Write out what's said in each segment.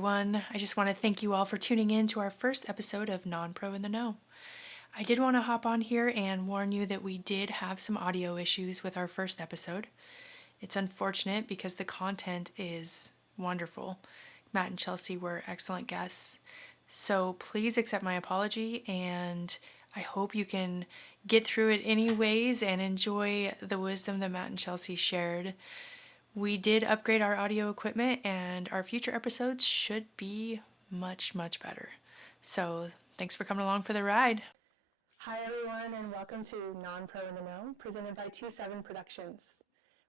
everyone. I just want to thank you all for tuning in to our first episode of Non-Pro in the Know. I did want to hop on here and warn you that we did have some audio issues with our first episode. It's unfortunate because the content is wonderful. Matt and Chelsea were excellent guests. So please accept my apology, and I hope you can get through it anyways and enjoy the wisdom that Matt and Chelsea shared. We did upgrade our audio equipment, and our future episodes should be much, much better. So thanks for coming along for the ride. Hi everyone, and welcome to Non-Pro in the Know, presented by 27 Productions.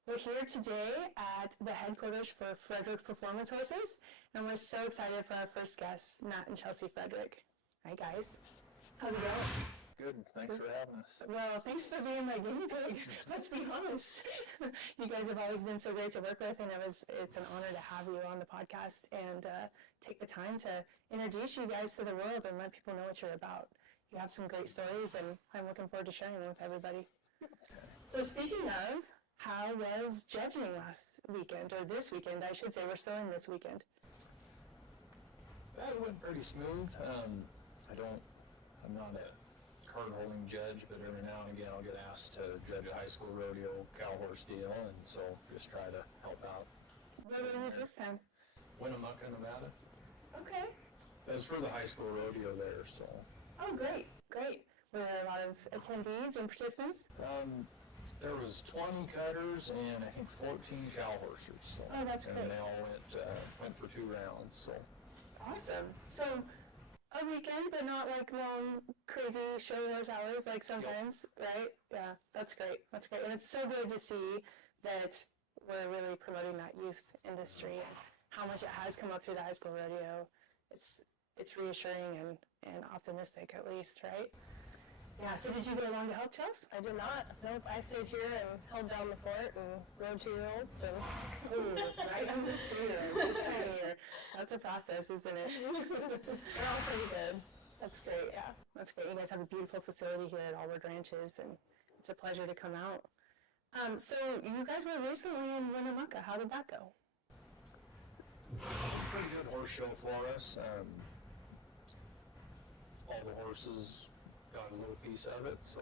We're here today at the headquarters for Frederick Performance Horses, and we're so excited for our first guests, Matt and Chelsea Frederick. Hi guys, how's it going? Good, thanks for having us. Well, thanks for being my guinea pig. Let's be honest. You guys have always been so great to work with, and it's an honor to have you on the podcast and take the time to introduce you guys to the world and let people know what you're about. You have some great stories, and I'm looking forward to sharing them with everybody. So speaking of, how was judging last weekend, or this weekend, I should say? We're still in this weekend. That went pretty smooth. I'm not a card-holding judge, but every now and again I'll get asked to judge a high school rodeo cow horse deal, and so just try to help out. Where were you this time? Winnemucca, Nevada. Okay. It was for the high school rodeo there, so. Oh, great, great. Were there a lot of attendees and participants? There was 20 cutters and I think 14 cow horses. So, oh, that's great. And they all went for 2 rounds. So. Awesome. So a weekend, but not like long, crazy show horse hours like sometimes, right? Yeah, that's great. That's great. And it's so good to see that we're really promoting that youth industry and how much it has come up through the high school rodeo. It's reassuring and optimistic, at least, right? Yeah, so did you go along to help, Chels? I did not. Nope, I stayed here and held down the fort and rode 2-year-olds. And ooh, right on the 2-year-olds this time of year. That's a process, isn't it? they're all pretty good. That's great, yeah. That's great. You guys have a beautiful facility here at Allward Ranches, and it's a pleasure to come out. So you guys were recently in Winnemucca. How did that go? It was a pretty good horse show for us. All the horses got a little piece of it, so.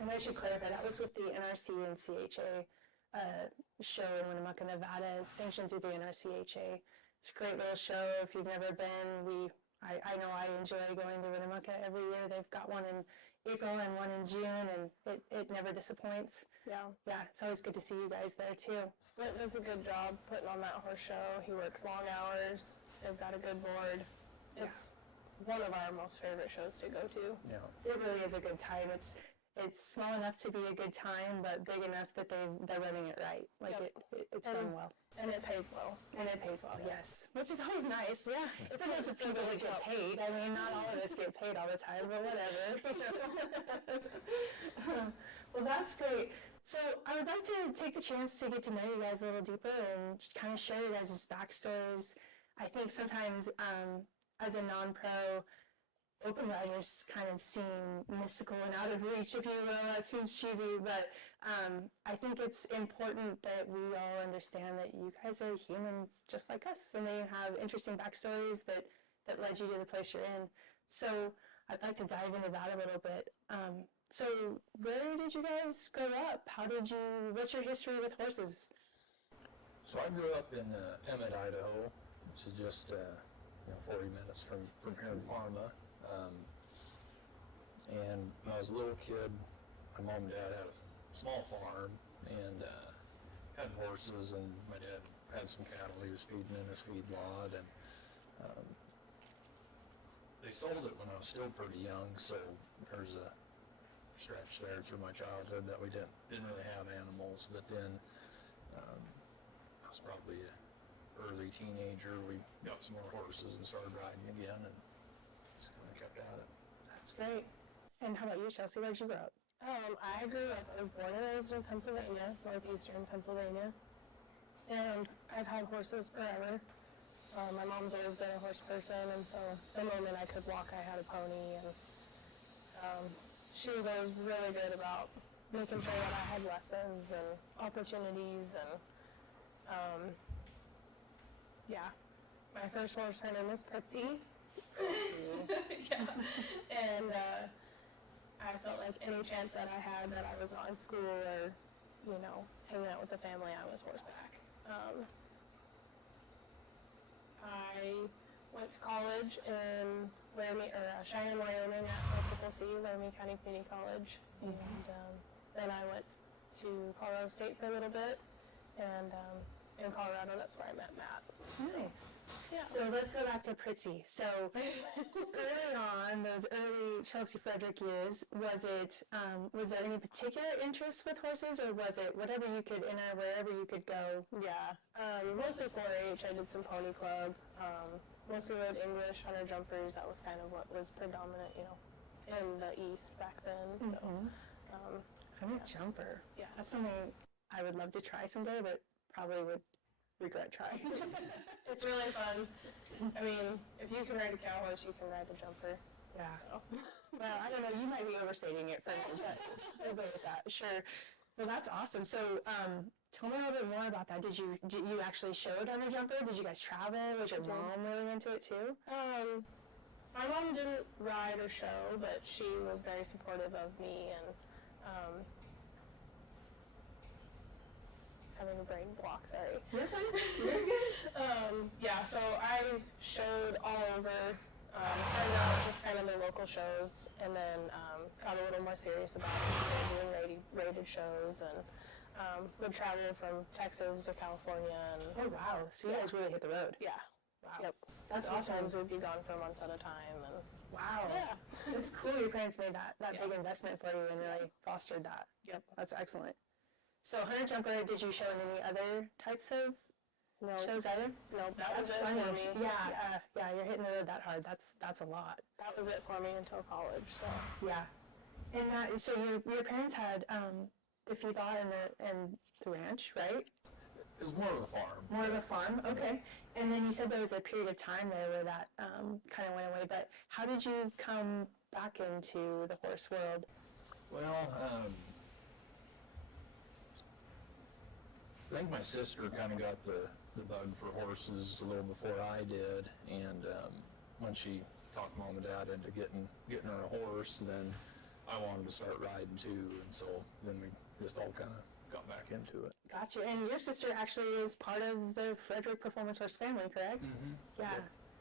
And I should clarify, that was with the NRC and CHA show in Winnemucca, Nevada. It's sanctioned through the NRCHA. It's a great little show. If you've never been, I know I enjoy going to Winnemucca every year. They've got one in April and one in June, and it never disappoints. Yeah. Yeah, it's always good to see you guys there too. Flint does a good job putting on that horse show. He works long hours. They've got a good board. It's one of our most favorite shows to go to. Yeah. It really is a good time. It's small enough to be a good time, but big enough that they're running it right. Like it's done well. And it pays well. And it pays well, yes. Which is always nice. Yeah. It's nice of people that get paid. I mean, not all of us get paid all the time, but whatever. Well, that's great. So I would like to take the chance to get to know you guys a little deeper and kind of share your guys' backstories. I think sometimes as a non-pro, open riders kind of seem mystical and out of reach, if you will. That seems cheesy, but I think it's important that we all understand that you guys are human just like us, and they have interesting backstories that led you to the place you're in. So I'd like to dive into that a little bit. So where did you guys grow up? What's your history with horses? So I grew up in Emmett, Idaho, which is just 40 minutes from here in Parma. And when I was a little kid, my mom and dad had a small farm and had horses, and my dad had some cattle he was feeding in his feedlot, and they sold it when I was still pretty young, so there's a stretch there through my childhood that we didn't really have animals. But then I was probably an early teenager, we got some more horses and started riding again, and just kind of kept at it. That's great. And how about you, Chelsea? Where did you grow up? I was born and raised in Pennsylvania, northeastern Pennsylvania. And I've had horses forever. My mom's always been a horse person, and so the moment I could walk, I had a pony. And she was always really good about making sure that I had lessons and opportunities. And Yeah. My first horse, her name was Pritzy. Yeah. And I felt like any chance that I had that I was not in school or, you know, hanging out with the family, I was horseback. I went to college in Cheyenne, Wyoming at C, Laramie County Community College. And then I went to Colorado State for a little bit. And in Colorado, that's where I met Matt. Nice. Yeah. So let's go back to Pritzy. So early on, those early Chelsea Frederick years, was there any particular interest with horses, or was it whatever you could enter, wherever you could go? Yeah, mostly 4-H. I did some pony club. Mostly rode English hunter jumpers. That was kind of what was predominant, you know, in the East back then. So, I'm a jumper. Yeah. That's something I would love to try someday, but probably would regret trying. It's really fun. I mean, if you can ride a cow horse, you can ride a jumper. Yeah. So. Well, I don't know. You might be overstating it for me, but we'll go with that. Sure. Well, that's awesome. So, tell me a little bit more about that. Did you actually show hunter jumper? Did you guys travel? Was your mom really into it too? My mom didn't ride or show, but she was very supportive of me and having a brain block. Sorry. You're fine. You're good. Yeah. So I showed all over. Started out just kind of the local shows, and then got a little more serious about it. Started doing rated shows, and would travel from Texas to California. And Oh wow! So you guys really hit the road. yeah, Wow. yep. That's awesome. Sometimes we'd be gone for months at a time, and Wow. yeah, It's cool your parents made that Yeah. big investment for you and really fostered that. Yep. That's excellent. So hunter jumper, did you show in any other types of no, shows either? no, that was it funny. for me. Yeah, you're hitting the road that hard. That's a lot. That was it for me until college. So Yeah. And so your parents had the feedlot and the ranch, right? It was more of a farm. More of a farm, okay. And then you said there was a period of time there where that kind of went away. But how did you come back into the horse world? Well, I think my sister kind of got the bug for horses a little before I did, and when she talked mom and dad into getting her a horse, then I wanted to start riding too, and so then we just all kind of got back into it. Gotcha. And your sister actually is part of the Frederick Performance Horse family, correct? Mm-hmm. Yeah.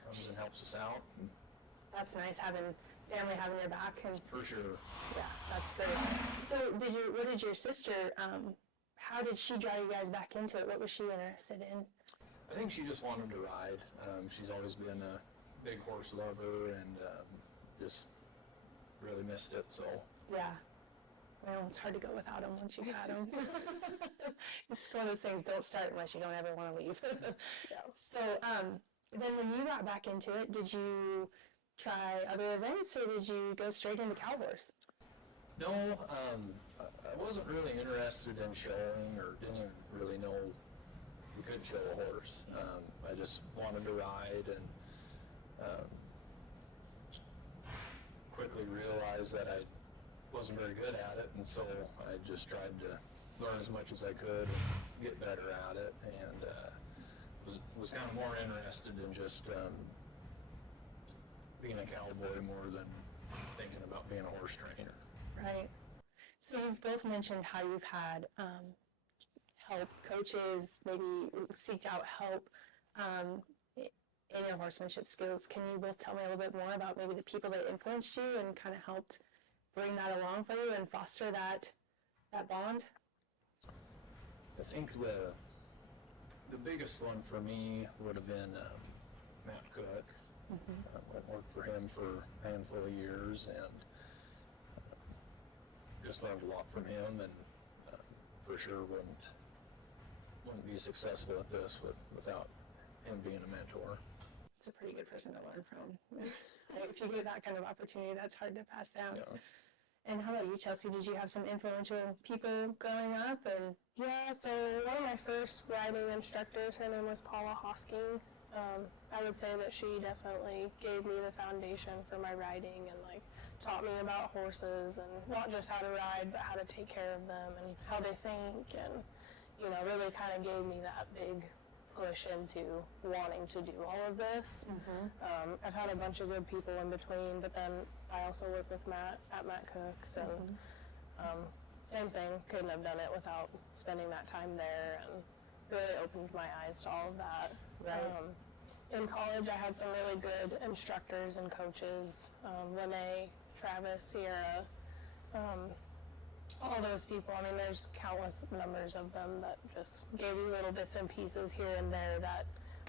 Comes and helps us out, and That's nice having family having your back, and for sure. yeah, that's great. So what did your sister, how did she draw you guys back into it? What was she interested in? I think she just wanted to ride. She's always been a big horse lover, and just really missed it, so. Yeah. Well, it's hard to go without them once you got them. It's one of those things, don't start unless you don't ever want to leave. yeah. So then when you got back into it, did you try other events, or did you go straight into cow horse? No, I wasn't really interested in showing, or didn't even really know you could show a horse. I just wanted to ride, and quickly realized that I wasn't very good at it, and so I just tried to learn as much as I could and get better at it, and was kind of more interested in just being a cowboy more than thinking about being a horse trainer. Right. So you've both mentioned how you've had help, coaches, maybe seeked out help in your horsemanship skills. Can you both tell me a little bit more about maybe the people that influenced you and kind of helped bring that along for you and foster that bond? I think the biggest one for me would have been Matt Cook. I worked for him for a handful of years, and just learned a lot from him, and for sure wouldn't be successful at this without him being a mentor. It's a pretty good person to learn from. If you get that kind of opportunity, that's hard to pass down. Yeah. And how about you, Chelsea? Did you have some influential people growing up? And Yeah, so one of my first riding instructors, her name was Paula Hosking. I would say that she definitely gave me the foundation for my riding and like taught me about horses and not just how to ride, but how to take care of them and how they think, and you know, really kind of gave me that big push into wanting to do all of this. I've had a bunch of good people in between, but then I also work with Matt at Matt Cook's, and same thing, couldn't have done it without spending that time there, and really opened my eyes to all of that. Right. In college, I had some really good instructors and coaches, Lene, Travis, Sierra, all those people. I mean, there's countless numbers of them that just gave you little bits and pieces here and there that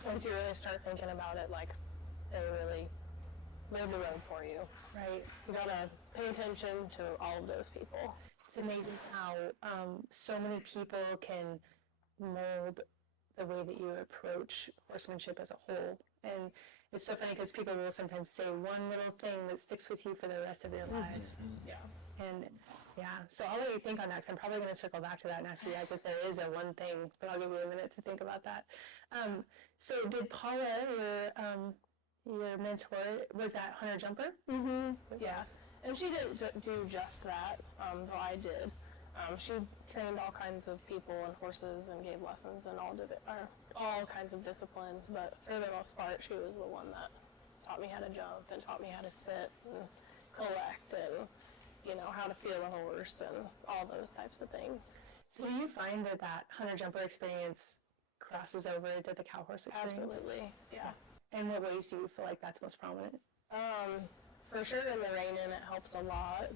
once you really start thinking about it, like, they really laid the road for you. Right. You gotta pay attention to all of those people. It's amazing how so many people can mold the way that you approach horsemanship as a whole. And it's so funny because people will sometimes say one little thing that sticks with you for the rest of their lives. Yeah. And yeah, so I'll let you think on that because I'm probably going to circle back to that and ask you guys if there is a one thing, but I'll give you a minute to think about that. So did Paula, your mentor, was that hunter jumper? Yeah. And she didn't do just that, though I did. She trained all kinds of people and horses and gave lessons in all kinds of disciplines, but for the most part, she was the one that taught me how to jump and taught me how to sit and collect and, how to feel a horse and all those types of things. So do you find that hunter jumper experience crosses over into the cow horse experience? Absolutely, yeah. In what ways do you feel like that's most prominent? For sure in the reining it helps a lot.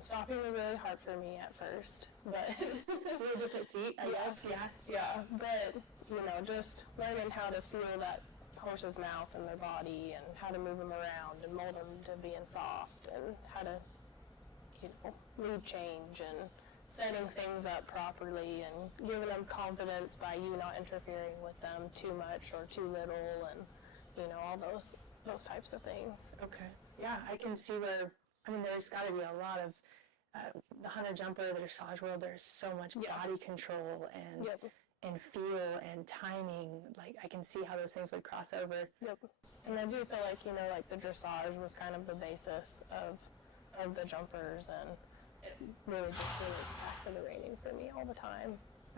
Stopping was really hard for me at first, but It's a little different seat, I guess. yeah. But just learning how to feel that horse's mouth and their body, and how to move them around and mold them to being soft, and how to lead change and setting things up properly and giving them confidence by you not interfering with them too much or too little, and all those types of things. Okay. Yeah, I can see where, there's got to be a lot of the hunter jumper, the dressage world. There's so much body control and and feel and timing. Like, I can see how those things would cross over. Yep. And I do feel like, like the dressage was kind of the basis of the jumpers, and it really just relates back to the reining for me all the time.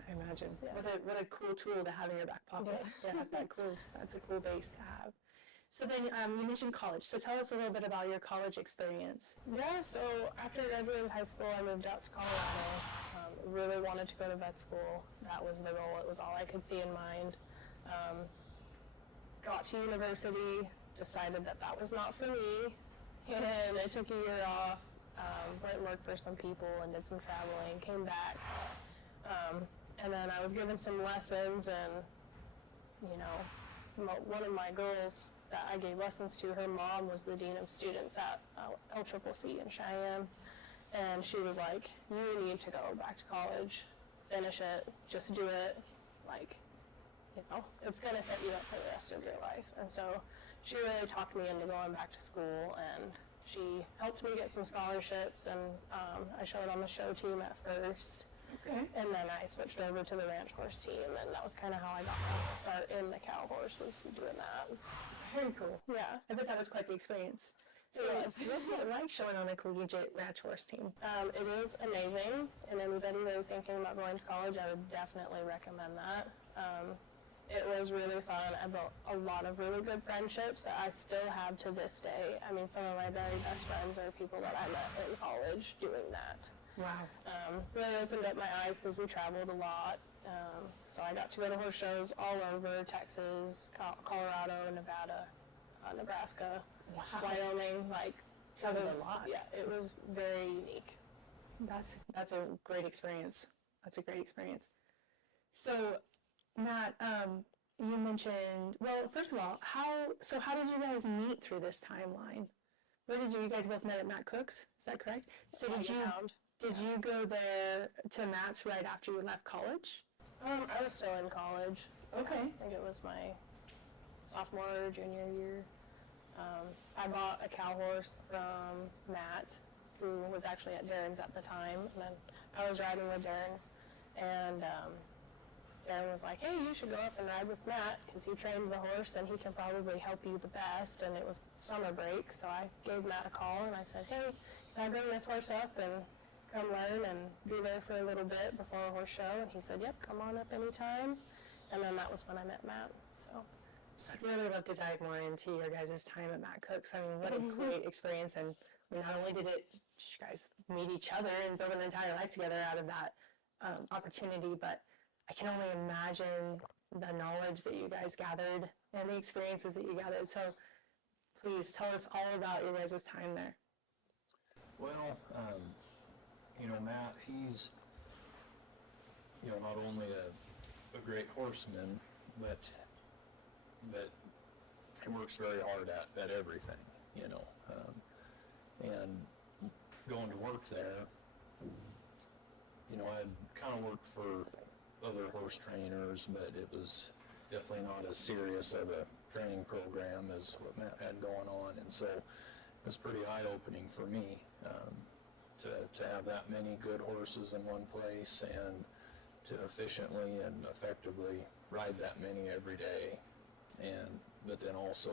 I imagine. Yeah. What a cool tool to have in your back pocket. Yeah, that's a cool base to have. So then you mentioned college. So tell us a little bit about your college experience. Yeah, so after graduating high school, I moved out to Colorado. Really wanted to go to vet school. That was the goal. It was all I could see in mind. Got to university, decided that was not for me, and I took a year off, went and worked for some people and did some traveling, came back, and then I was given some lessons, and one of my girls that I gave lessons to, her mom was the dean of students at LCCC in Cheyenne, and she was like, you need to go back to college, finish it, just do it, it's going to set you up for the rest of your life. And so she really talked me into going back to school, and she helped me get some scholarships, and I showed on the show team at first. Okay. And then I switched over to the ranch horse team, and that was kind of how I got my start in the cow horse, was doing that. Very cool. Yeah. I bet that was quite the experience. So It was. what's it like showing on a collegiate ranch horse team? It is amazing, and anybody that is thinking about going to college, I would definitely recommend that. It was really fun. I built a lot of really good friendships that I still have to this day. Some of my very best friends are people that I met in college doing that. Wow. Really opened up my eyes because we traveled a lot. So I got to go to horse shows all over Texas, Colorado, Nevada, Nebraska, Wow. Wyoming. Traveled a lot. Yeah, it was very unique. That's a great experience. That's a great experience. So, Matt, you mentioned, well, first of all, how did you guys meet through this timeline? Where did you guys both met at Matt Cook's? Is that correct? So did you go there to Matt's right after you left college? I was still in college. Okay. I think it was my sophomore or junior year. I bought a cow horse from Matt, who was actually at Darren's at the time, and then I was riding with Darren, and Darren was like, hey, you should go up and ride with Matt, because he trained the horse and he can probably help you the best. And it was summer break, so I gave Matt a call and I said, hey, can I bring this horse up and come learn and be there for a little bit before a horse show? And he said, yep, come on up anytime. And then that was when I met Matt. So I'd really love to dive more into your guys' time at Matt Cook's. I mean, what a great experience. And not only did you guys meet each other and build an entire life together out of that opportunity, but I can only imagine the knowledge that you guys gathered and the experiences that you gathered. So please tell us all about your guys' time there. Well, Matt, he's, not only a great horseman, but he works very hard at everything, and going to work there, I had kind of worked for other horse trainers, but it was definitely not as serious of a training program as what Matt had going on, and so it was pretty eye-opening for me to have that many good horses in one place and to efficiently and effectively ride that many every day, but then also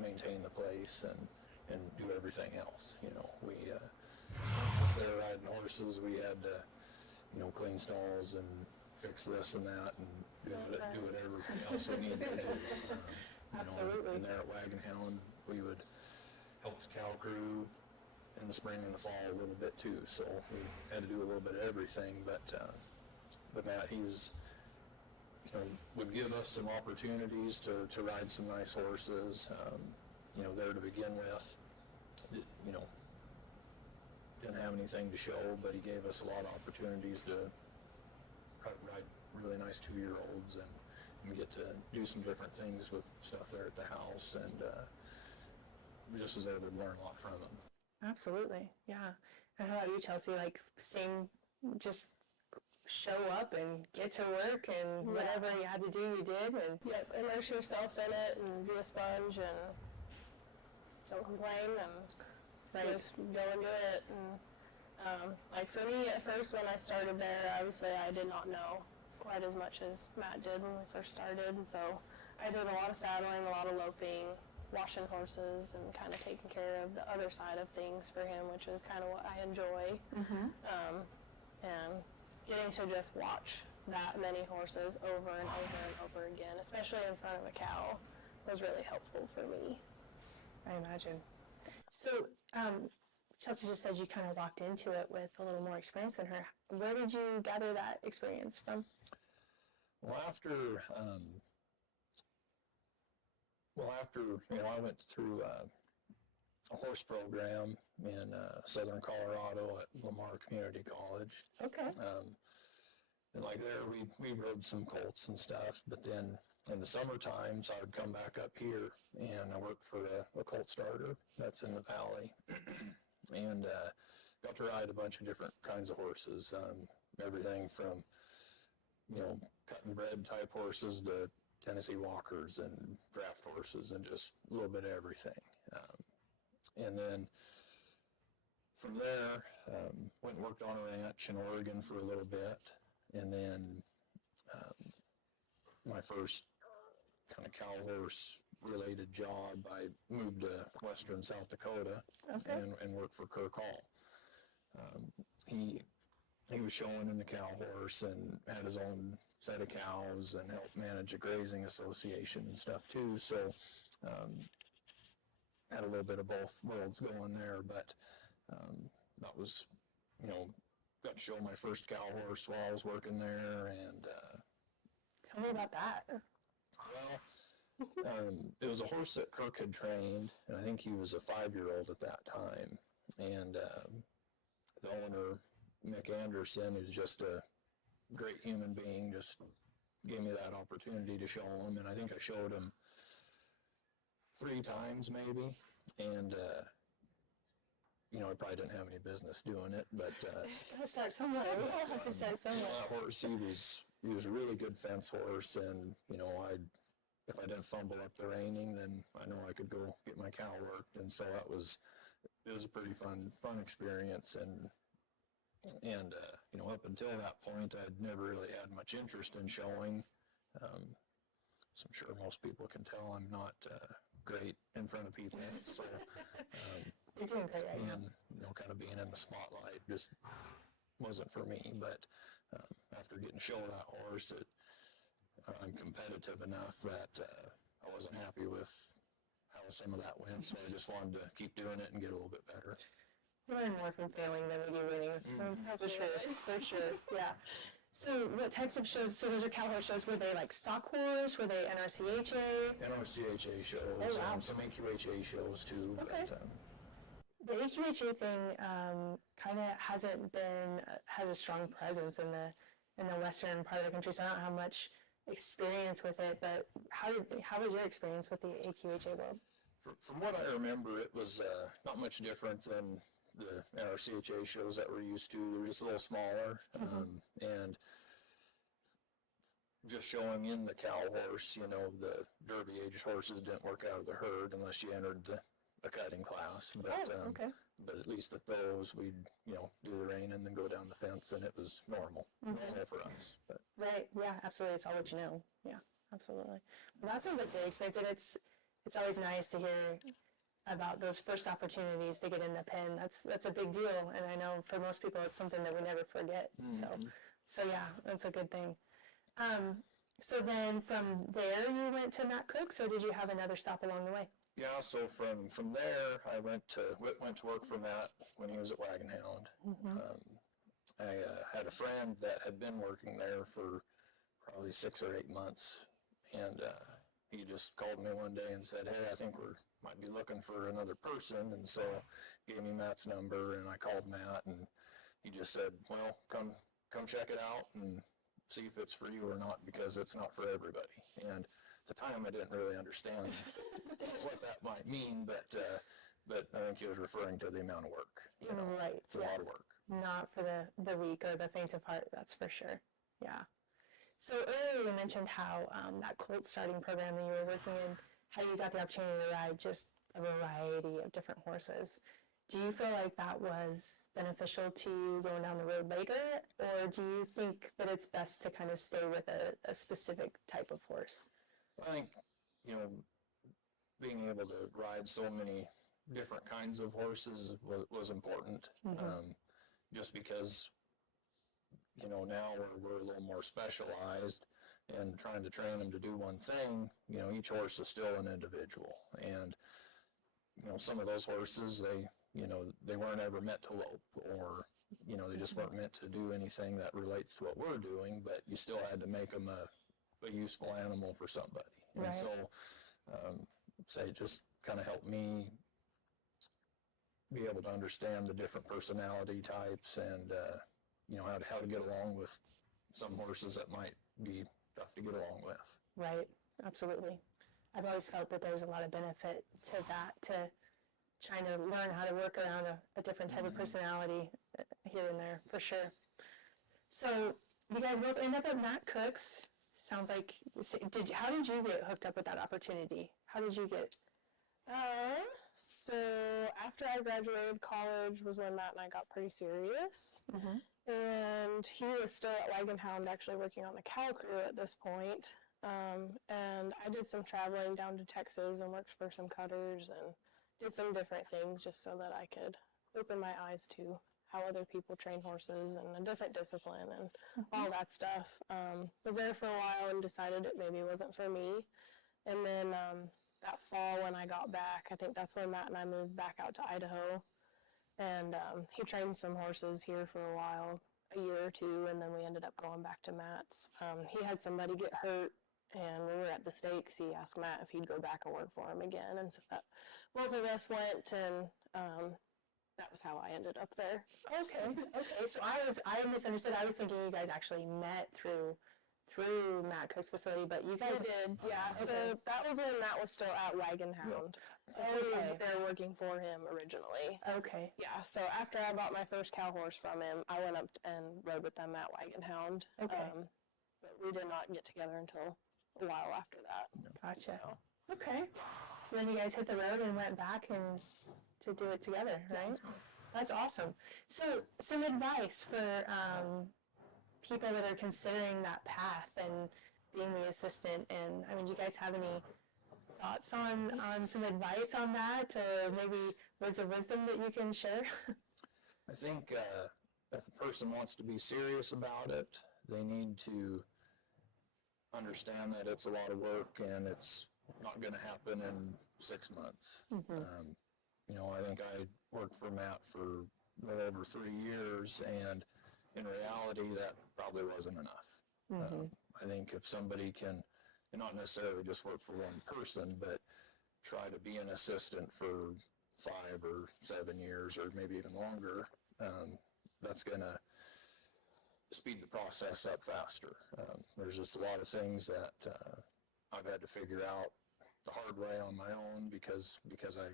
maintain the place and do everything else. We just there riding horses, we had to clean stalls and fix this and that and do whatever else we needed to do. Absolutely. And there at Wagon Hound, we would help the cow crew in the spring and the fall a little bit too. So we had to do a little bit of everything. But Matt, he was, would give us some opportunities to ride some nice horses. There to begin with, didn't have anything to show, but he gave us a lot of opportunities to ride really nice 2-year-olds and we get to do some different things with stuff there at the house, and we just was able to learn a lot from him. Absolutely, yeah. And how about you, Chelsea? Like, just show up and get to work, and whatever you had to do, you did. And immerse yourself in it and be a sponge and don't complain and just go and do it. And like for me, at first when I started there, obviously I did not know quite as much as Matt did when we first started. And so I did a lot of saddling, a lot of loping, washing horses, and kind of taking care of the other side of things for him, which is kind of what I enjoy. And getting to just watch that many horses over and over and over again, especially in front of a cow, was really helpful for me. I imagine. So, Chelsea just said you kind of walked into it with a little more experience than her. Where did you gather that experience from? Well, after I went through a horse program in southern Colorado at Lamar Community College. Okay. And like there, we rode some colts and stuff, but then in the summer times, I would come back up here and I worked for a colt starter that's in the valley, and got to ride a bunch of different kinds of horses, everything from cut and bred type horses to Tennessee walkers and draft horses and just a little bit of everything. And then from there, went and worked on a ranch in Oregon for a little bit, and then my first kind of cow horse related job, I moved to western South Dakota and worked for Kirk Hall. He was showing in the cow horse and had his own set of cows and helped manage a grazing association and stuff too. So had a little bit of both worlds going there, but that was, got to show my first cow horse while I was working there. And tell me about that. Well, it was a horse that Kirk had trained, and I think he was a 5-year-old at that time. And the owner, Mick Anderson, who's just a great human being, just gave me that opportunity to show him. And I think I showed him 3 times maybe. And, I probably didn't have any business doing it, but... Gotta start somewhere. We all have to start somewhere. That horse, he was a really good fence horse, and, if I didn't fumble up the reining, then I know I could go get my cow worked. And so it was a pretty fun experience. And up until that point, I'd never really had much interest in showing. So I'm sure most people can tell I'm not great in front of people. So, you're doing great right and, kind of being in the spotlight just wasn't for me. But after getting to show that horse, I'm competitive enough that I wasn't happy with how some of that went, so I just wanted to keep doing it and get a little bit better. You learn more from failing than we do winning. For sure, for sure, yeah. So what types of shows, so those are cow horse shows, were they like stock horse, were they NRCHA? NRCHA shows, Oh, wow. some AQHA shows too. Okay. But, The AQHA thing kind of hasn't been, has a strong presence in the western part of the country, so I don't have much experience with it, but how was your experience with the AQHA world? from what I remember, it was not much different than the NRCHA shows that we're used to. They were just a little smaller, and just showing in the cow horse, the Derby age horses didn't work out of the herd unless you entered the cutting class. But, Okay. But at least at those, we'd, do the rein and then go down the fence, and it was normal for us. But Right, yeah, absolutely, it's all what you know, yeah, absolutely. Well, that sounds like a great experience, and it's always nice to hear about those first opportunities to get in the pen. That's a big deal, and I know for most people it's something that we never forget. So yeah, that's a good thing. So then from there you went to Matt Cook's, or did you have another stop along the way? yeah, so from there, I went to work for Matt when he was at Wagon Hound. I had a friend that had been working there for probably 6 or 8 months, and he just called me one day and said, "Hey, I think we might be looking for another person," and so gave me Matt's number, and I called Matt, and he just said, "Well, come check it out and see if it's for you or not, because it's not for everybody." And at the time, I didn't really understand what that might mean, but I think he was referring to the amount of work. Right, It's a lot of work. Not for the weak or the faint of heart, that's for sure, yeah. So earlier you mentioned how that colt starting program that you were working in, how you got the opportunity to ride just a variety of different horses. Do you feel like that was beneficial to you going down the road later, or do you think that it's best to kind of stay with a specific type of horse? I think, being able to ride so many different kinds of horses was important. Just because, now we're a little more specialized and trying to train them to do one thing. Each horse is still an individual, and some of those horses, they weren't ever meant to lope, or they just weren't meant to do anything that relates to what we're doing, but you still had to make them a useful animal for somebody. Right. And so, say, it just kind of helped me be able to understand the different personality types, and how to get along with some horses that might be tough to get along with. Right, absolutely. I've always felt that there's a lot of benefit to that, to trying to learn how to work around a different type of personality here and there, for sure. So you guys both end up at Matt Cook's. Sounds like, how did you get hooked up with that opportunity? How did you get? So after I graduated college was when Matt and I got pretty serious. And he was still at Wagon Hound, actually working on the cow crew at this point. And I did some traveling down to Texas and worked for some cutters and did some different things just so that I could open my eyes to how other people train horses and a different discipline and all that stuff. Was there for a while and decided it maybe wasn't for me. And then that fall when I got back, I think that's when Matt and I moved back out to Idaho. And he trained some horses here for a while, a year or two, and then we ended up going back to Matt's. He had somebody get hurt, and when we were at the stakes, he asked Matt if he'd go back and work for him again. And so both of us went, and that was how I ended up there. Okay. So I misunderstood. I was thinking you guys actually met through Matt Cook's facility, but you guys did, yeah. Okay. So that was when Matt was still at Wagon Hound. He was there working for him originally. Okay. Yeah, so after I bought my first cow horse from him, I went up and rode with them at Wagon Hound. Okay. But we did not get together until a while after that. Gotcha. So. Okay. So then you guys hit the road and went back and to do it together, right? That's awesome. So some advice for people that are considering that path and being the assistant. And I mean, do you guys have any thoughts on some advice on that, or maybe words of wisdom that you can share? I think if a person wants to be serious about it, they need to understand that it's a lot of work and it's not going to happen in 6 months. You know, I think I worked for Matt for a little over 3 years, and in reality, that probably wasn't enough. I think if somebody can, and not necessarily just work for one person, but try to be an assistant for 5 or 7 years or maybe even longer, that's going to speed the process up faster. There's just a lot of things that I've had to figure out the hard way on my own because I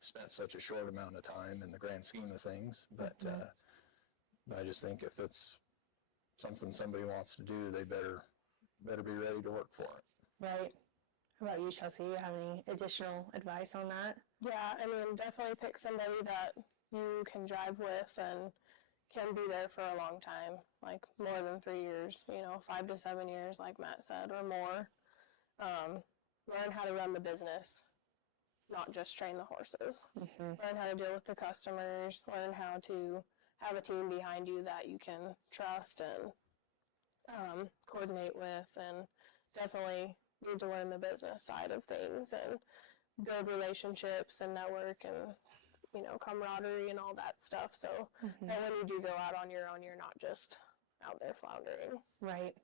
spent such a short amount of time in the grand scheme of things. But I just think if it's something somebody wants to do, they better be ready to work for it. Right. How about you, Chelsea? You have any additional advice on that? Yeah, I mean, definitely pick somebody that you can drive with and can be there for a long time, like more than 3 years, 5 to 7 years, like Matt said, or more. Learn how to run the business, not just train the horses. Learn how to deal with the customers, learn how to have a team behind you that you can trust and coordinate with, and definitely need to learn the business side of things and build relationships and network and camaraderie and all that stuff, so that when you do go out on your own, you're not just out there floundering. Right.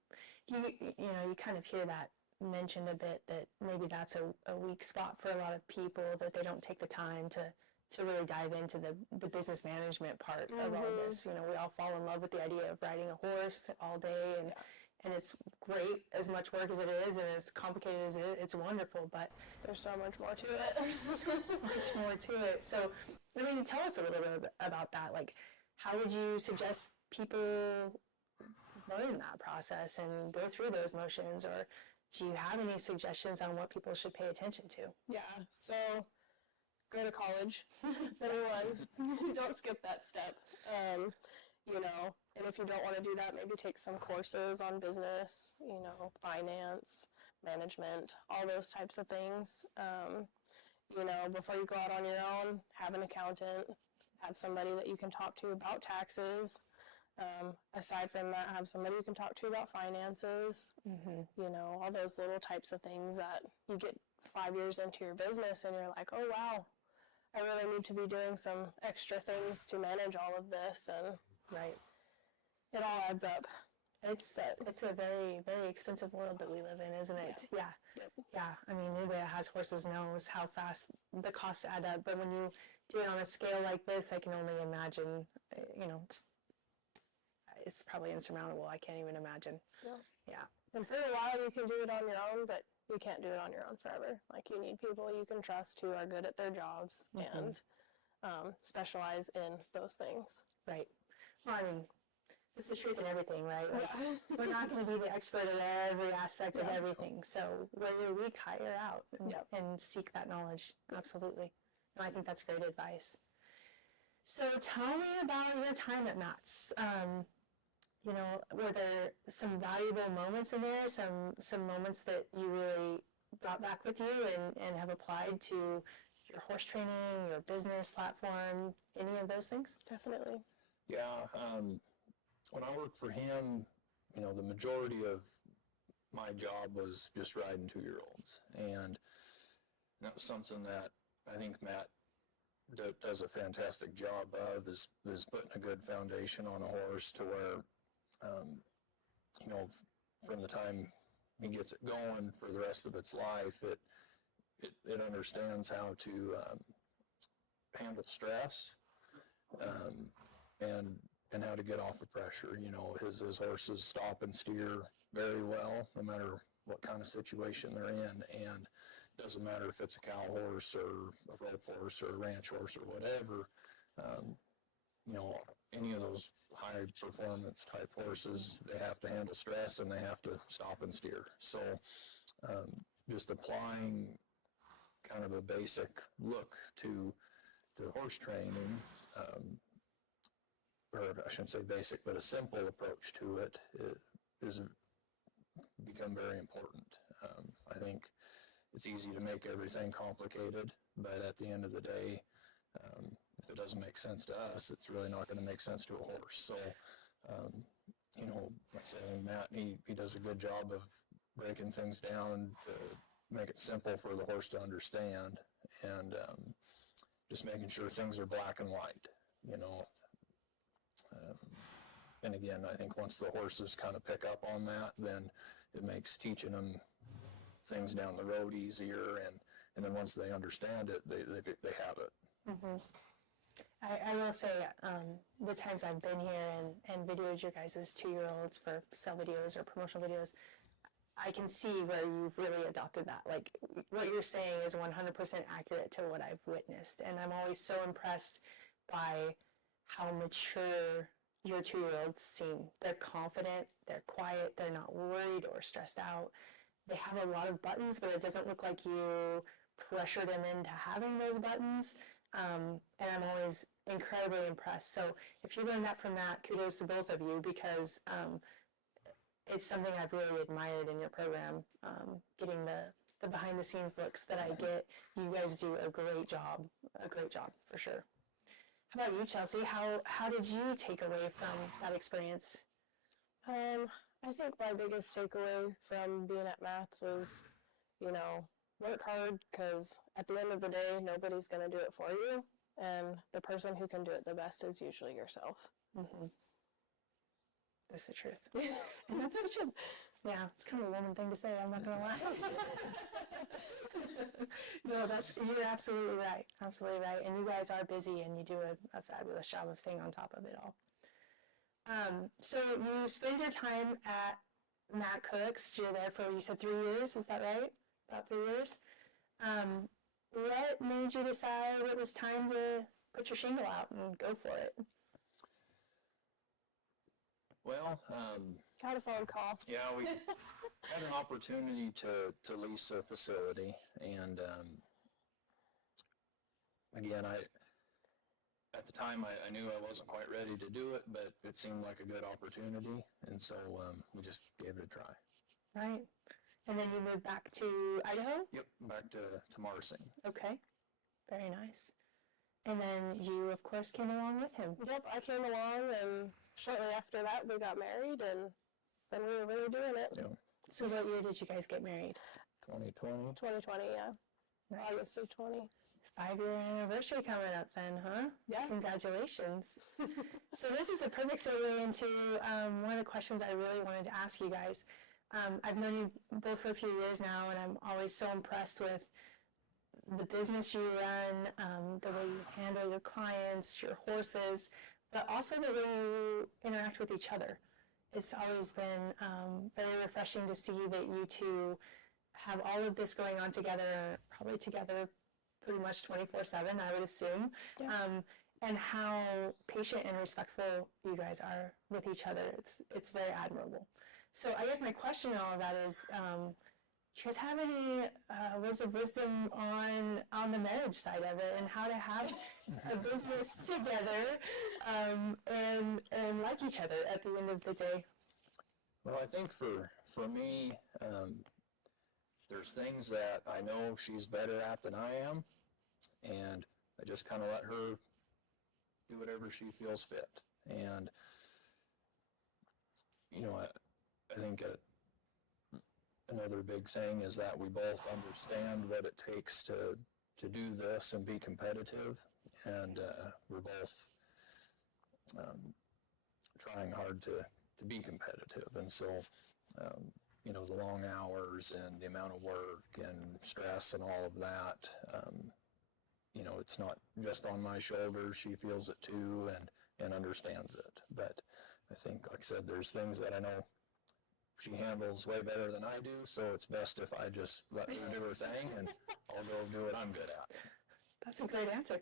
You kind of hear that mentioned a bit, that maybe that's a weak spot for a lot of people, that they don't take the time to really dive into the business management part of all this. We all fall in love with the idea of riding a horse all day, and it's great, as much work as it is and as complicated as it is, it's wonderful, but there's so much more to it. There's so much more to it. So, I mean, tell us a little bit about that. Like, how would you suggest people learn that process and go through those motions, or do you have any suggestions on what people should pay attention to? Yeah, so go to college. Number one, don't skip that step. And if you don't want to do that, maybe take some courses on business, finance, management, all those types of things. Before you go out on your own, have an accountant, have somebody that you can talk to about taxes. Aside from that, have somebody you can talk to about finances. All those little types of things that you get 5 years into your business and you're like, oh wow, I really need to be doing some extra things to manage all of this, and Right. It all adds up. It's a very, very expensive world that we live in, isn't it? Yeah. Yep. Yeah. I mean, anybody that has horses knows how fast the costs add up. But when you do it on a scale like this, I can only imagine, it's probably insurmountable. I can't even imagine. Yeah. Yeah. And for a while you can do it on your own, but you can't do it on your own forever. Like, you need people you can trust who are good at their jobs and specialize in those things. Right. Well, I mean, it's the truth in everything, right? Like, Yeah. we're not going to be the expert at every aspect of everything. So when you're weak, hire out and seek that knowledge. Absolutely. And I think that's great advice. So tell me about your time at Matt's. Were there some valuable moments in there, some moments that you really brought back with you and have applied to your horse training, your business platform, any of those things? Definitely. Yeah, when I worked for him, the majority of my job was just riding 2-year-olds, and that was something that I think Matt does a fantastic job of, is putting a good foundation on a horse to where, from the time he gets it going for the rest of its life, it understands how to handle stress, and how to get off of pressure. His horses stop and steer very well, no matter what kind of situation they're in, and it doesn't matter if it's a cow horse or a rope horse or a ranch horse or whatever. Any of those high performance type horses, they have to handle stress and they have to stop and steer. So just applying kind of a basic look to horse training, or I shouldn't say basic, but a simple approach to it is become very important. I think it's easy to make everything complicated, but at the end of the day, if it doesn't make sense to us, it's really not going to make sense to a horse. So, like I say, Matt, he does a good job of breaking things down to make it simple for the horse to understand, and just making sure things are black and white, you know. And again, I think once the horses kind of pick up on that, then it makes teaching them things down the road easier, and then once they understand it, they have it. Mm-hmm. I will say, the times I've been here and videoed your guys' 2-year-olds for sell videos or promotional videos, I can see where you've really adopted that. Like, what you're saying is 100% accurate to what I've witnessed. And I'm always so impressed by how mature your 2-year-olds seem. They're confident, they're quiet, they're not worried or stressed out. They have a lot of buttons, but it doesn't look like you pressure them into having those buttons. And I'm always incredibly impressed. So if you learned that from that, kudos to both of you, because it's something I've really admired in your program, getting the behind the scenes looks that I get. You guys do a great job for sure. How about you, Chelsea? How did you take away from that experience? I think my biggest takeaway from being at Matt's was, work hard, because at the end of the day, nobody's going to do it for you, and the person who can do it the best is usually yourself. Mm-hmm. That's the truth. And that's such a, it's kind of a woman thing to say, I'm not going to lie. No, you're absolutely right. Absolutely right. And you guys are busy and you do a fabulous job of staying on top of it all. So you spend your time at Matt Cook's. You're there for, you said 3 years, is that right? About 3 years. What made you decide it was time to put your shingle out and go for it? Well, Got a phone call. yeah, we had an opportunity to lease a facility, and again, at the time I knew I wasn't quite ready to do it, but it seemed like a good opportunity, and so we just gave it a try. Right. And then you moved back to Idaho? Yep, back to Marsing. Okay. Very nice. And then you, of course, came along with him. Yep, I came along, and shortly after that, we got married, and then we were really doing it. Yeah. So what year did you guys get married? 2020. 2020, yeah. Nice. August of 20. 5-year anniversary coming up then, huh? Yeah. Congratulations. So this is a perfect segue into one of the questions I really wanted to ask you guys. I've known you both for a few years now, and I'm always so impressed with the business you run, the way you handle your clients, your horses, but also the way you interact with each other. It's always been very refreshing to see that you two have all of this going on together, probably together pretty much 24/7, I would assume, and how patient and respectful you guys are with each other. It's very admirable. So I guess my question in all of that is, do you guys have any words of wisdom on the marriage side of it and how to have a business together and like each other at the end of the day? Well, I think for me, there's things that I know she's better at than I am, and I just kind of let her do whatever she feels fit. And, I think another big thing is that we both understand what it takes to do this and be competitive, and we're both trying hard to be competitive. And so, the long hours and the amount of work and stress and all of that, it's not just on my shoulders. She feels it too and understands it. But I think, like I said, there's things that I know she handles way better than I do, so it's best if I just let her do her thing and I'll go do what I'm good at. That's a great answer.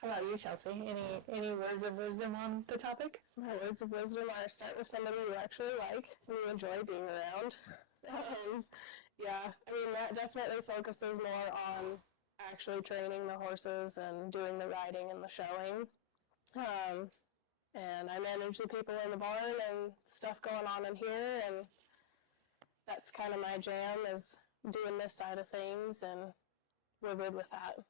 How about you, Chelsea? Any words of wisdom on the topic? My words of wisdom are start with somebody you actually like, who you enjoy being around. That definitely focuses more on actually training the horses and doing the riding and the showing. And I manage the people in the barn and stuff going on in here, and that's kind of my jam, is doing this side of things, and we're good with that,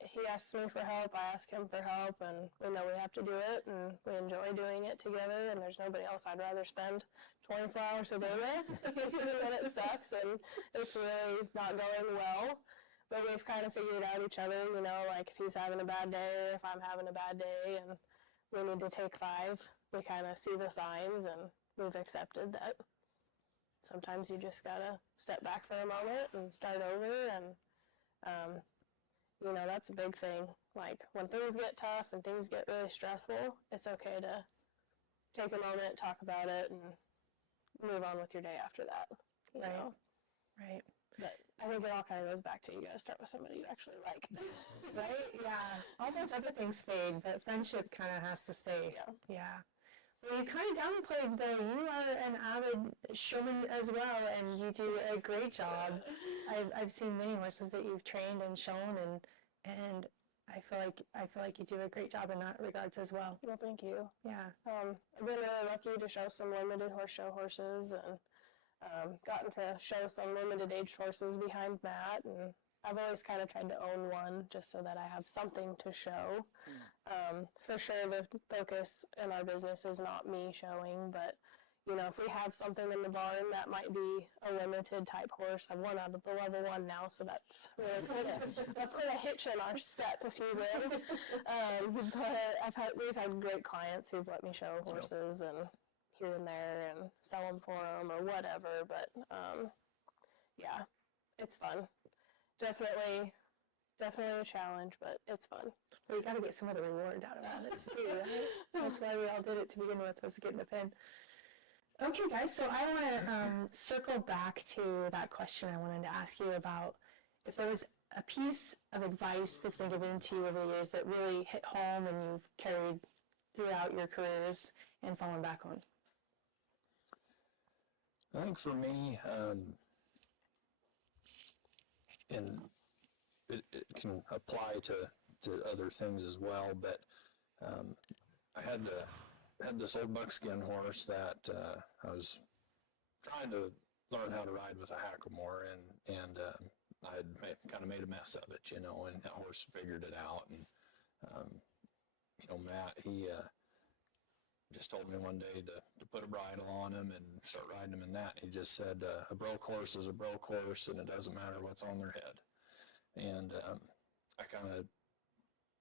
he asks me for help, I ask him for help, and we know we have to do it, and we enjoy doing it together, and there's nobody else I'd rather spend 24 hours a day with when it sucks and it's really not going well. But we've kind of figured out each other, you know, like if he's having a bad day or if I'm having a bad day and we need to take 5, we kind of see the signs, and we've accepted that sometimes you just gotta step back for a moment and start over, and you know, that's a big thing. Like, when things get tough and things get really stressful, it's okay to take a moment, talk about it, and move on with your day after that. You Right. know? Right. But I think it all kind of goes back to you gotta start with somebody you actually like. Right? Yeah. All those other things fade, but friendship kind of has to stay. Yeah. Yeah. Well, you kind of downplayed, though. You are an avid showman as well, and you do a great job. I've seen many horses that you've trained and shown, and I feel like you do a great job in that regards as well. Well, thank you. Yeah. I've been really lucky to show some limited horse show horses, and gotten to show some limited aged horses behind Matt, and I've always kind of tried to own one just so that I have something to show. For sure, the focus in our business is not me showing, but you know, if we have something in the barn that might be a limited type horse, I've won out of the level 1 now, so that's really put a hitch in our step, if you will. But we've had great clients who've let me show horses and here and there and sell them for them or whatever. But yeah, it's fun. Definitely a challenge, but it's fun. Well, you got to get some of the reward out of this too, right? That's why we all did it to begin with, was to get in the pen. Okay, guys, so I want to circle back to that question I wanted to ask you about if there was a piece of advice that's been given to you over the years that really hit home and you've carried throughout your careers and fallen back on. I think for me, and it can apply to other things as well, but I had this old buckskin horse that I was trying to learn how to ride with a hackamore, and I had kind of made a mess of it, you know, and that horse figured it out. And you know, Matt, he just told me one day to put a bridle on him and start riding him in that. He just said, a broke horse is a broke horse, and it doesn't matter what's on their head. And I kind of,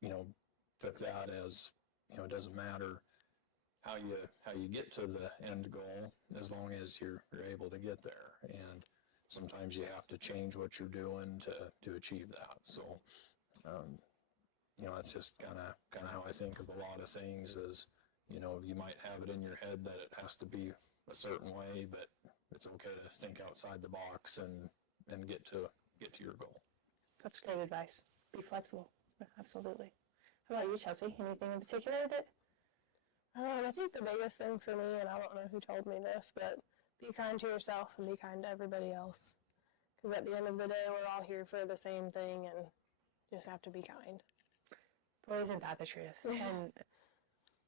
you know, took that as, you know, it doesn't matter how you get to the end goal as long as you're able to get there. And sometimes you have to change what you're doing to achieve that. So, you know, it's just kind of how I think of a lot of things is, you know, you might have it in your head that it has to be a certain way, but it's okay to think outside the box and get to your goal. That's great advice. Be flexible. Absolutely. How about you, Chelsea? Anything in particular that? I think the biggest thing for me, and I don't know who told me this, but be kind to yourself and be kind to everybody else. Because at the end of the day, we're all here for the same thing, and you just have to be kind. Boy, isn't that the truth?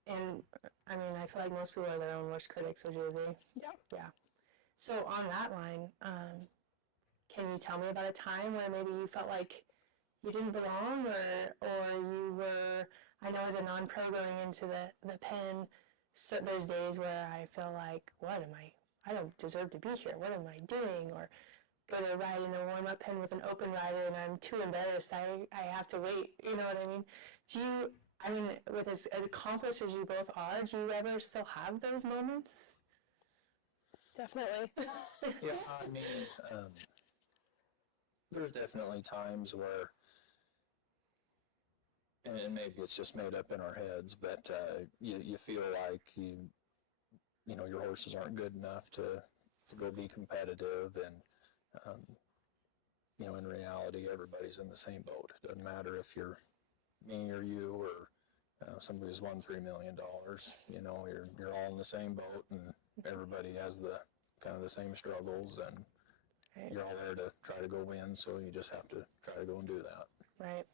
And I mean, I feel like most people are their own worst critics. Would you agree? Yeah. Yeah. So on that line, can you tell me about a time where maybe you felt like you didn't belong, or you were, I know as a non-pro going into the pen, so there's days where I feel like, I don't deserve to be here. What am I doing? Or go to ride in a warm-up pen with an open rider and I'm too embarrassed. I have to wait. You know what I mean? With as accomplished as you both are, do you ever still have those moments? Definitely. Yeah, I mean, there's definitely times where, and maybe it's just made up in our heads, but you feel like you know your horses aren't good enough to go be competitive, and you know, in reality, everybody's in the same boat. It doesn't matter if you're me or you or somebody who's won $3 million. You know, you're all in the same boat, and everybody has the same struggles, and Right. you're all there to try to go win. So you just have to try to go and do that. Right.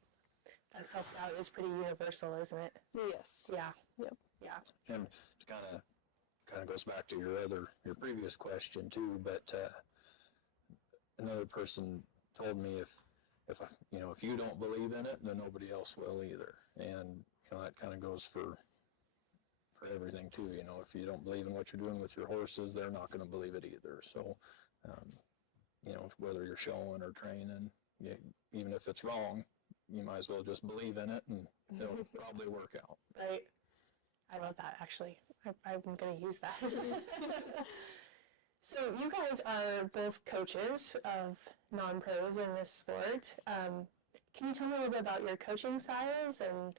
That self-doubt is pretty universal, isn't it? Yes. Yeah. Yep. Yeah. And it kind of goes back to your previous question too. But another person told me if you don't believe in it, then nobody else will either. And, that kind of goes for everything too. If you don't believe in what you're doing with your horses, they're not going to believe it either. So, whether you're showing or training, even if it's wrong, you might as well just believe in it and it'll probably work out. Right. I love that, actually. I'm going to use that. So you guys are both coaches of non-pros in this sport. Can you tell me a little bit about your coaching styles and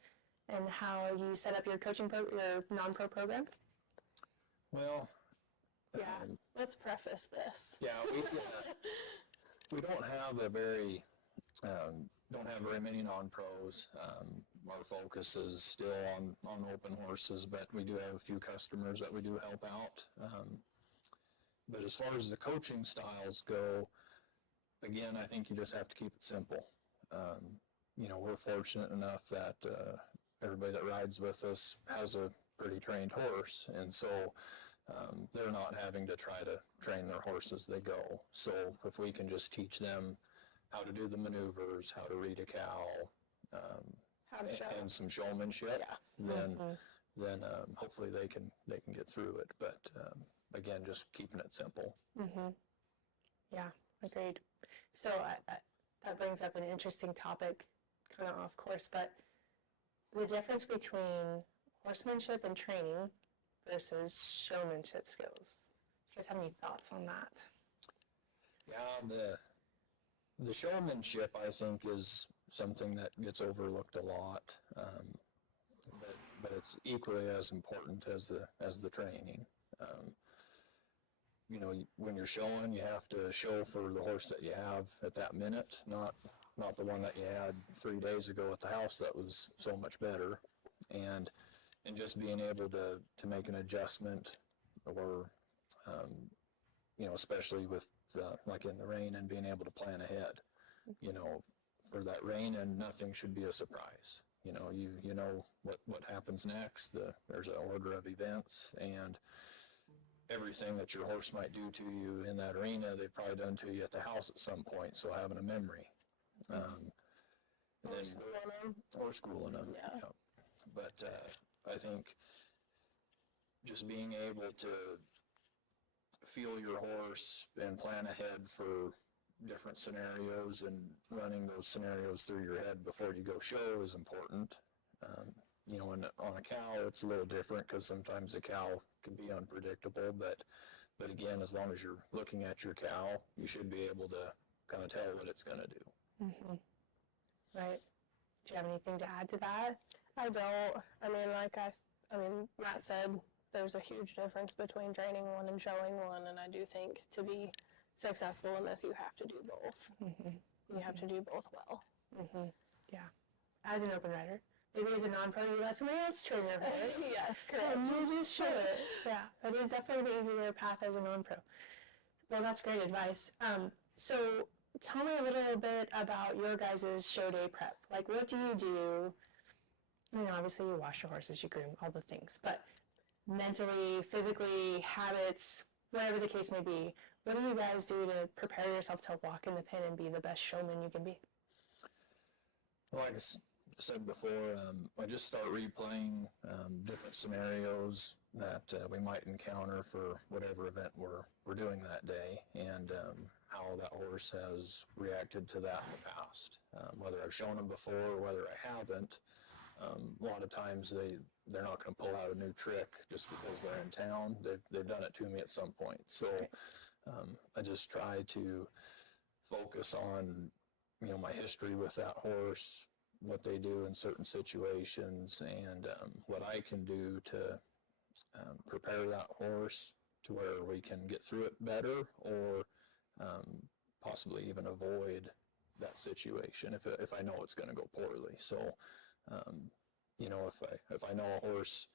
how you set up your your non-pro program? Well, Yeah, let's preface this. yeah, we don't have very many non-pros. Our focus is still on open horses, but we do have a few customers that we do help out. But as far as the coaching styles go, again, I think you just have to keep it simple. We're fortunate enough that everybody that rides with us has a pretty trained horse, and so they're not having to try to train their horse as they go. So if we can just teach them how to do the maneuvers, how to read a cow, How to show. and some showmanship, Yeah. then hopefully they can get through it. But again, just keeping it simple. Yeah, agreed. So that brings up an interesting topic, kind of off course, but the difference between horsemanship and training versus showmanship skills. Do you guys have any thoughts on that? Yeah, the showmanship, I think, is something that gets overlooked a lot, but it's equally as important as the training. When you're showing, you have to show for the horse that you have at that minute, not the one that you had 3 days ago at the house that was so much better, and just being able to make an adjustment, or especially with like in the rain, and being able to plan ahead. For that rain, and nothing should be a surprise. You know what happens next. There's an order of events, and everything that your horse might do to you in that arena, they've probably done to you at the house at some point. So having a memory, Or schooling them. or schooling them. Yeah. But I think just being able to feel your horse and plan ahead for different scenarios, and running those scenarios through your head before you go show is important. And on a cow, it's a little different because sometimes a cow can be unpredictable, but again, as long as you're looking at your cow, you should be able to kind of tell what it's going to do. Right. Do you have anything to add to that? I don't. I mean, Matt said there's a huge difference between training one and showing one, and I do think to be successful in this, you have to do both. You have to do both well. Yeah. As an open rider, maybe as a non-pro, you let somebody else train your horse. Yes, And correct. you just show it. Yeah, it is definitely the easier path as a non-pro. Well, that's great advice. So tell me a little bit about your guys' show day prep. Like, what do you do? Obviously you wash your horses, you groom, all the things, but mentally, physically, habits, whatever the case may be, what do you guys do to prepare yourself to walk in the pen and be the best showman you can be? Well, like I said before, I just start replaying different scenarios that we might encounter for whatever event we're doing that day, and how that horse has reacted to that in the past. Whether I've shown them before or whether I haven't, a lot of times they're not going to pull out a new trick just because they're in town. They've done it to me at some point. So I just try to focus on my history with that horse, what they do in certain situations, and what I can do to prepare that horse to where we can get through it better, or possibly even avoid that situation if I know it's going to go poorly. So, if I know a horse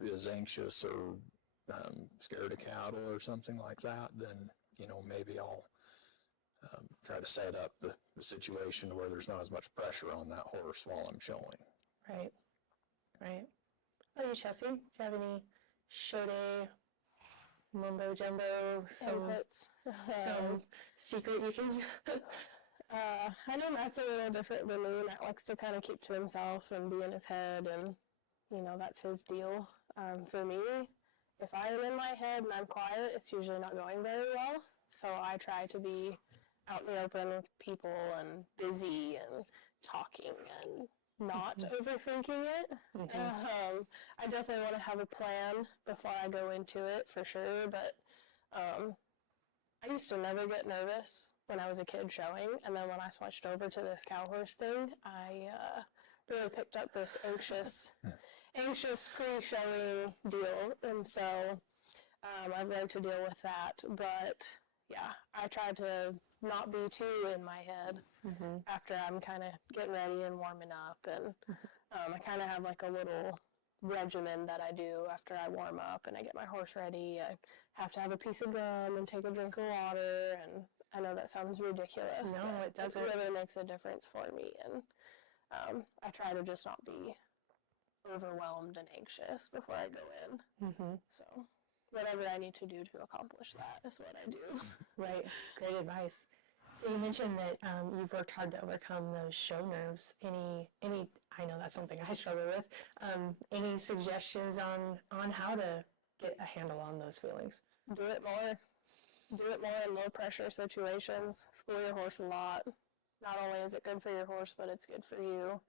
is anxious or scared of cattle or something like that, then maybe I'll try to set up the situation where there's not as much pressure on that horse while I'm showing. Right. How about you, Chelsea? Do you have any show day mumbo jumbo, some Inputs. secret you can I know Matt's a little different than me. Matt likes to kind of keep to himself and be in his head, and that's his deal. For me, if I am in my head and I'm quiet, it's usually not going very well. So I try to be out in the open with people and busy and talking and not overthinking it. I definitely want to have a plan before I go into it for sure, but I used to never get nervous when I was a kid showing, and then when I switched over to this cow horse thing, I really picked up this anxious pre-showing deal, and so I've learned to deal with that. But yeah, I try to not be too in my head after I'm kind of getting ready and warming up, and I kind of have like a little regimen that I do after I warm up and I get my horse ready. I have to have a piece of gum and take a drink of water, and I know that sounds ridiculous. No, but it doesn't. It really makes a difference for me, and I try to just not be overwhelmed and anxious before I go in. So whatever I need to do to accomplish that is what I do. Right. Great advice. So you mentioned that you've worked hard to overcome those show nerves. Any? I know that's something I struggle with. Any suggestions on how to get a handle on those feelings? Do it more. Do it more in low pressure situations. School your horse a lot. Not only is it good for your horse, but it's good for you.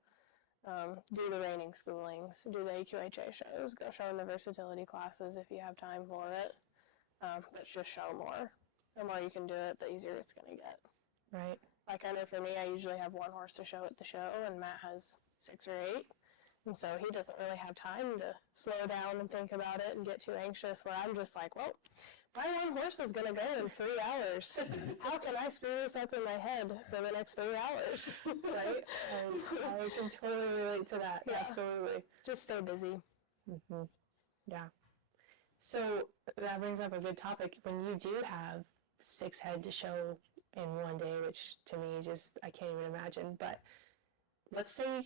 Do the reining schoolings. Do the AQHA shows. Go show in the versatility classes if you have time for it. But just show more. The more you can do it, the easier it's going to get. Right. Like I know for me, I usually have one horse to show at the show, and Matt has 6 or 8. And so he doesn't really have time to slow down and think about it and get too anxious, where I'm just like, well, my one horse is going to go in 3 hours. How can I screw this up in my head for the next 3 hours? Right? I can totally relate to that. Yeah. Absolutely. Just stay busy. Yeah. So that brings up a good topic. When you do have 6 head to show in one day, which to me just, I can't even imagine, but let's say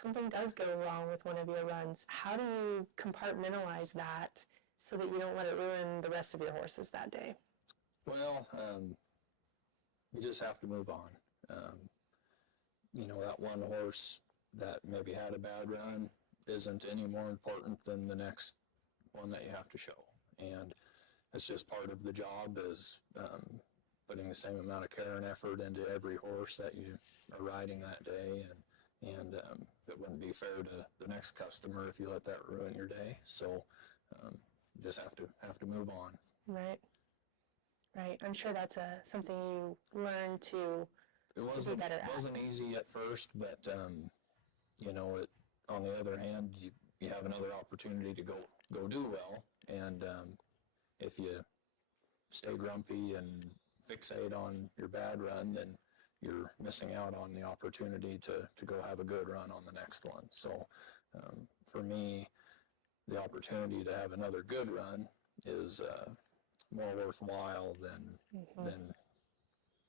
something does go wrong with one of your runs. How do you compartmentalize that so that you don't let it ruin the rest of your horses that day? Well, you just have to move on. That one horse that maybe had a bad run isn't any more important than the next one that you have to show. And it's just part of the job, is putting the same amount of care and effort into every horse that you are riding that day. And it wouldn't be fair to the next customer if you let that ruin your day. So you just have to move on. Right. Right. I'm sure that's something you learn to be better at. It wasn't easy at first, but it, on the other hand, you have another opportunity to go do well. And if you stay grumpy and fixate on your bad run, then you're missing out on the opportunity to go have a good run on the next one. So for me, the opportunity to have another good run is more worthwhile than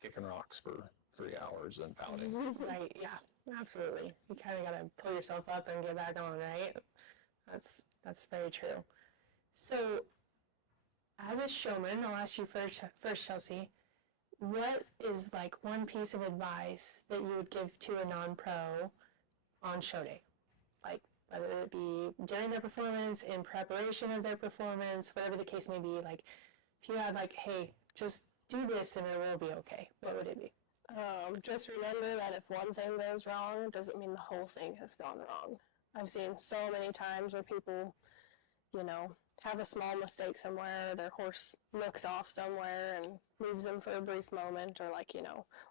kicking rocks for 3 hours and pouting. Right, yeah, absolutely. You kind of got to pull yourself up and get back on, right? That's very true. So, as a showman, I'll ask you first, Chelsea, what is like one piece of advice that you would give to a non-pro on show day? Like, whether it be during their performance, in preparation of their performance, whatever the case may be, like, if you had like, hey, just do this and it will be okay, what would it be? Just remember that if one thing goes wrong, it doesn't mean the whole thing has gone wrong. I've seen so many times where people, have a small mistake somewhere, their horse looks off somewhere and moves them for a brief moment, or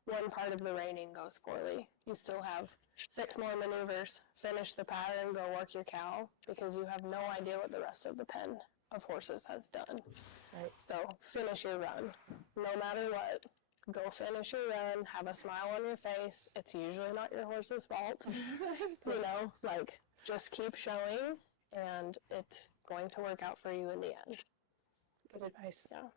one part of the reining goes poorly. You still have 6 more maneuvers, finish the pattern, go work your cow, because you have no idea what the rest of the pen of horses has done. Right? So finish your run. No matter what, go finish your run, have a smile on your face. It's usually not your horse's fault. Just keep showing, and it's going to work out for you in the end. Good advice. Yeah.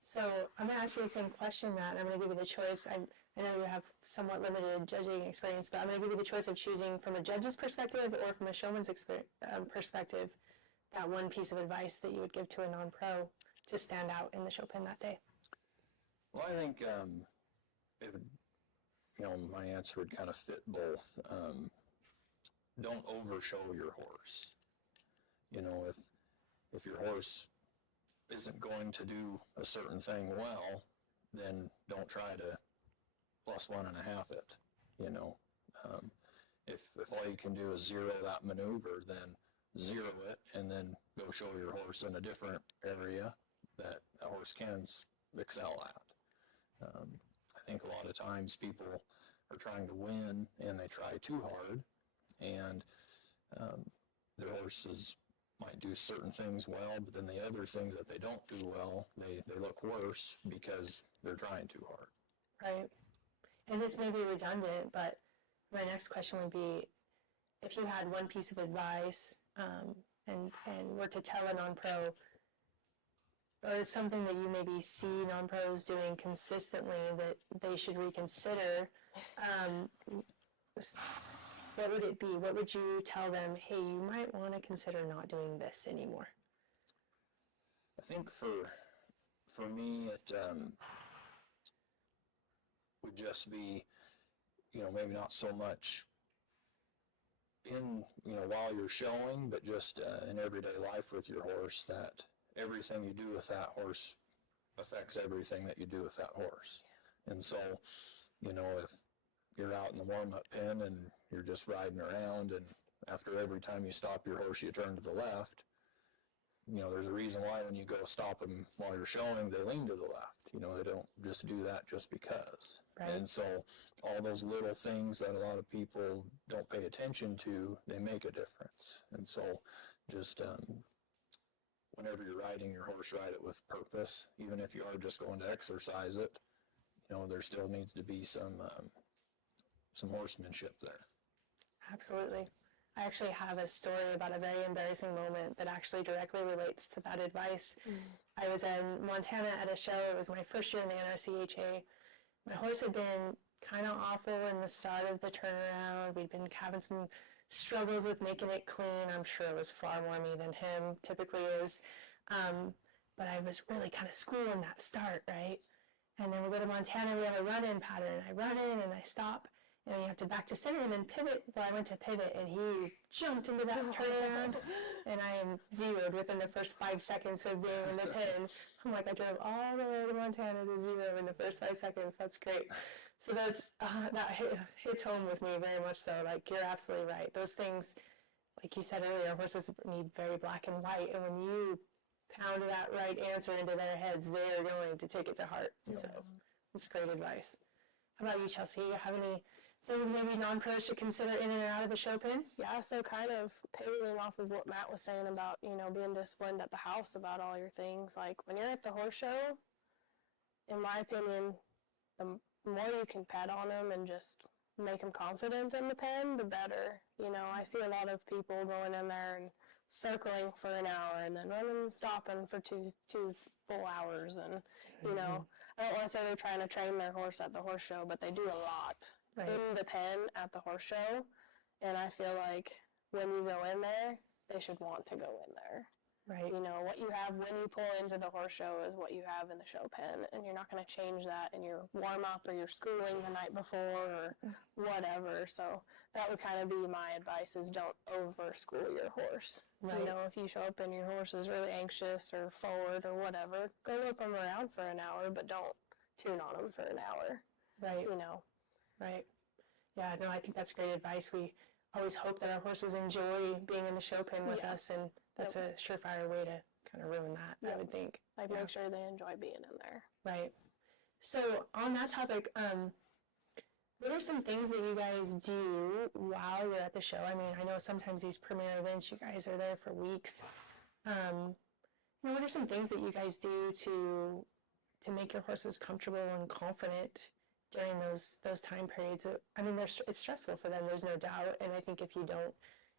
So I'm going to ask you the same question, Matt. I'm going to give you the choice. I know you have somewhat limited judging experience, but I'm going to give you the choice of choosing from a judge's perspective or from a showman's perspective that one piece of advice that you would give to a non-pro to stand out in the show pen that day. Well, I think it would my answer would kind of fit both. Don't overshow your horse. If your horse isn't going to do a certain thing well, then don't try to +1.5 it. If all you can do is zero that maneuver, then zero it and then go show your horse in a different area that a horse can excel at. I think a lot of times people are trying to win and they try too hard, and their horses might do certain things well, but then the other things that they don't do well, they look worse because they're trying too hard. Right. And this may be redundant, but my next question would be, if you had one piece of advice and were to tell a non-pro, or something that you maybe see non-pros doing consistently that they should reconsider, what would it be? What would you tell them, hey, you might want to consider not doing this anymore? I think for me, it would just be, maybe not so much in, while you're showing, but just in everyday life with your horse, that everything you do with that horse affects everything that you do with that horse. And so, if you're out in the warm-up pen and you're just riding around, and after every time you stop your horse, you turn to the left, there's a reason why when you go stop them while you're showing, they lean to the left. They don't just do that just because. Right. And so all those little things that a lot of people don't pay attention to, they make a difference. And so just whenever you're riding your horse, ride it with purpose. Even if you are just going to exercise it, there still needs to be some horsemanship there. Absolutely. I actually have a story about a very embarrassing moment that actually directly relates to that advice. I was in Montana at a show. It was my first year in the NRCHA. My horse had been kind of awful in the start of the turnaround. We'd been having some struggles with making it clean. I'm sure it was far more me than him typically is. But I was really kind of schooling that start, right? And then we go to Montana, we have a run-in pattern. I run in and I stop, and you have to back to center and then pivot. Well, I went to pivot, and he jumped into that turnaround, and I am zeroed within the first 5 seconds of being in the pen. I'm like, I drove all the way to Montana to zero in the first 5 seconds. That's great. So that hits home with me very much so. Like, you're absolutely right. Those things, like you said earlier, horses need very black and white, and when you pound that right answer into their heads, they are going to take it to heart. Yeah. So it's great advice. How about you, Chelsea? You have any things maybe non-pros should consider in and out of the show pen? Yeah, so kind of pivoting off of what Matt was saying about, being disciplined at the house about all your things. Like, when you're at the horse show, in my opinion, the more you can pet on them and just make them confident in the pen, the better. I see a lot of people going in there and circling for an hour and then running and stopping for two full hours. And, I don't want to say they're trying to train their horse at the horse show, but they do a lot in the pen at the horse show. And I feel like when you go in there, they should want to go in there. Right. What you have when you pull into the horse show is what you have in the show pen, and you're not going to change that in your warm-up or your schooling the night before or whatever. So that would kind of be my advice, is don't over-school your horse. Right. If you show up and your horse is really anxious or forward or whatever, go whip them around for an hour, but don't tune on them for an hour. Right. Right. Yeah, no, I think that's great advice. We always hope that our horses enjoy being in the show pen with us, and that's a surefire way to kind of ruin that, I would think. Make sure they enjoy being in there. Right. So on that topic, what are some things that you guys do while you're at the show? I mean, I know sometimes these premier events, you guys are there for weeks. What are some things that you guys do to make your horses comfortable and confident during those time periods? I mean, it's stressful for them, there's no doubt, and I think if you don't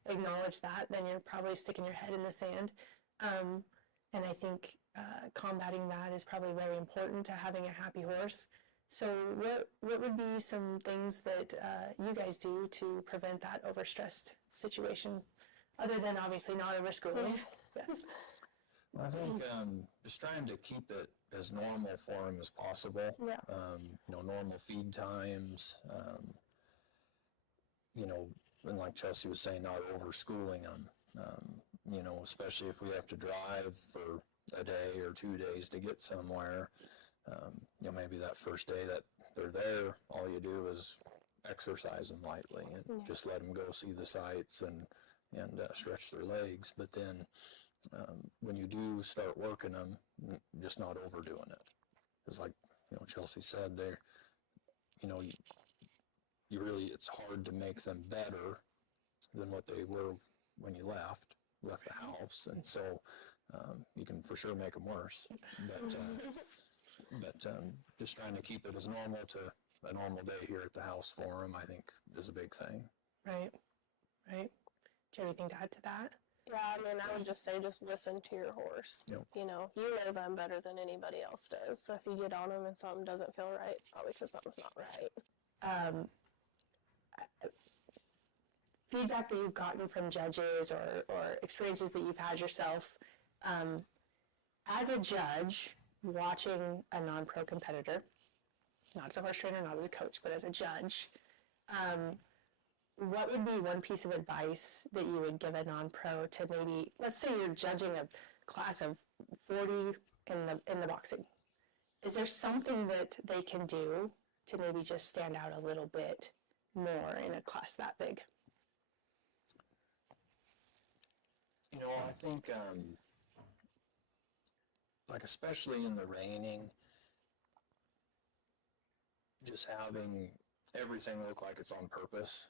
acknowledge that, then you're probably sticking your head in the sand. And I think combating that is probably very important to having a happy horse. So what would be some things that you guys do to prevent that overstressed situation, other than obviously not overschooling? Yes. I think just trying to keep it as normal for him as possible. Yeah. Normal feed times. And like Chelsea was saying, not over schooling them. Especially if we have to drive for a day or 2 days to get somewhere. Maybe that first day that they're there, all you do is exercise them lightly and just let them go see the sights and stretch their legs. But then when you do start working them, just not overdoing it. Because like, Chelsea said, they're, you really, it's hard to make them better than what they were when you left the house. And so you can for sure make them worse. But just trying to keep it as normal to a normal day here at the house for them, I think, is a big thing. Right. Do you have anything to add to that? Yeah, I mean, I would just say just listen to your horse. Yep. You know them better than anybody else does. So if you get on them and something doesn't feel right, it's probably because something's not right. Feedback that you've gotten from judges or experiences that you've had yourself, as a judge, watching a non-pro competitor, not as a horse trainer, not as a coach, but as a judge, what would be one piece of advice that you would give a non-pro to maybe, let's say you're judging a class of 40 in the boxing. Is there something that they can do to maybe just stand out a little bit more in a class that big? I think, especially in the reining, just having everything look like it's on purpose.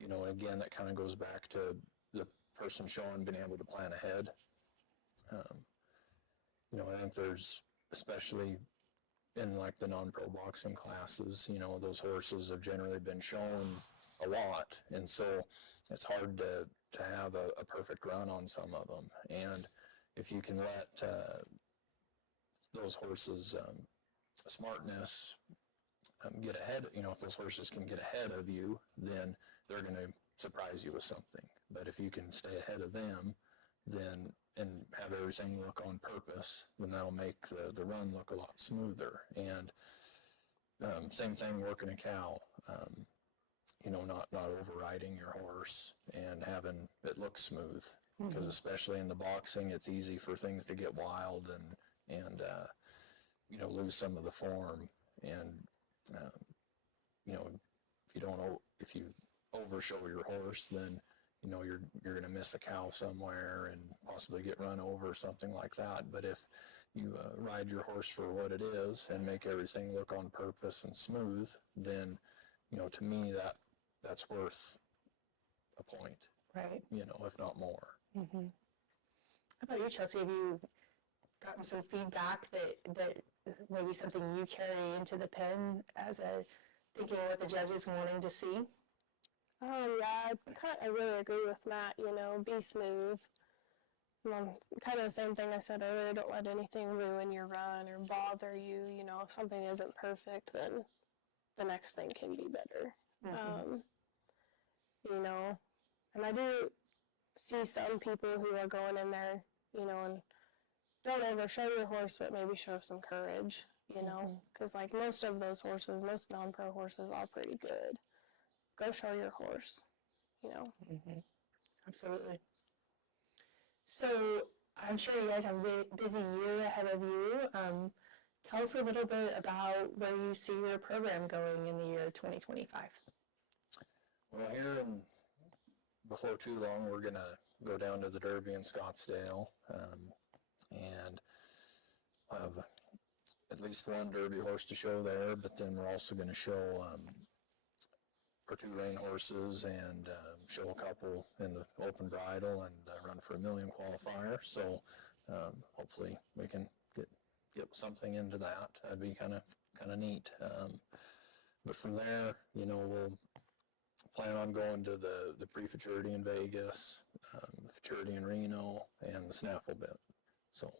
And again, that kind of goes back to the person showing being able to plan ahead. I think there's, especially in like the non-pro boxing classes, those horses have generally been shown a lot. And so it's hard to have a perfect run on some of them. And if you can let those horses' smartness get ahead, if those horses can get ahead of you, then they're going to surprise you with something. But if you can stay ahead of them, then and have everything look on purpose, then that'll make the run look a lot smoother. And same thing working a cow. Not overriding your horse and having it look smooth. Because especially in the boxing, it's easy for things to get wild and lose some of the form. And if you overshow your horse, then you're going to miss a cow somewhere and possibly get run over or something like that. But if you ride your horse for what it is and make everything look on purpose and smooth, then to me that's worth a point. Right. If not more. Mm-hmm. How about you, Chelsea? Have you gotten some feedback that maybe something you carry into the pen as thinking what the judge is wanting to see? Yeah, I really agree with Matt. Be smooth. Kind of the same thing I said earlier. Don't let anything ruin your run or bother you. If something isn't perfect, then the next thing can be better. Mm-hmm. And I do see some people who are going in there, and don't overshow your horse, but maybe show some courage, because like most of those horses, most non-pro horses are pretty good. Go show your horse, Mm-hmm. Absolutely. So I'm sure you guys have a busy year ahead of you. Tell us a little bit about where you see your program going in the year 2025. Well, before too long, we're going to go down to the Derby in Scottsdale and have at least one Derby horse to show there, but then we're also going to show our 2 rein horses and show a couple in the open bridle and run for $1 million qualifier. So hopefully we can get something into that. That'd be kind of neat. But from there, we'll plan on going to the pre-futurity in Vegas, the futurity in Reno, and the snaffle bit. So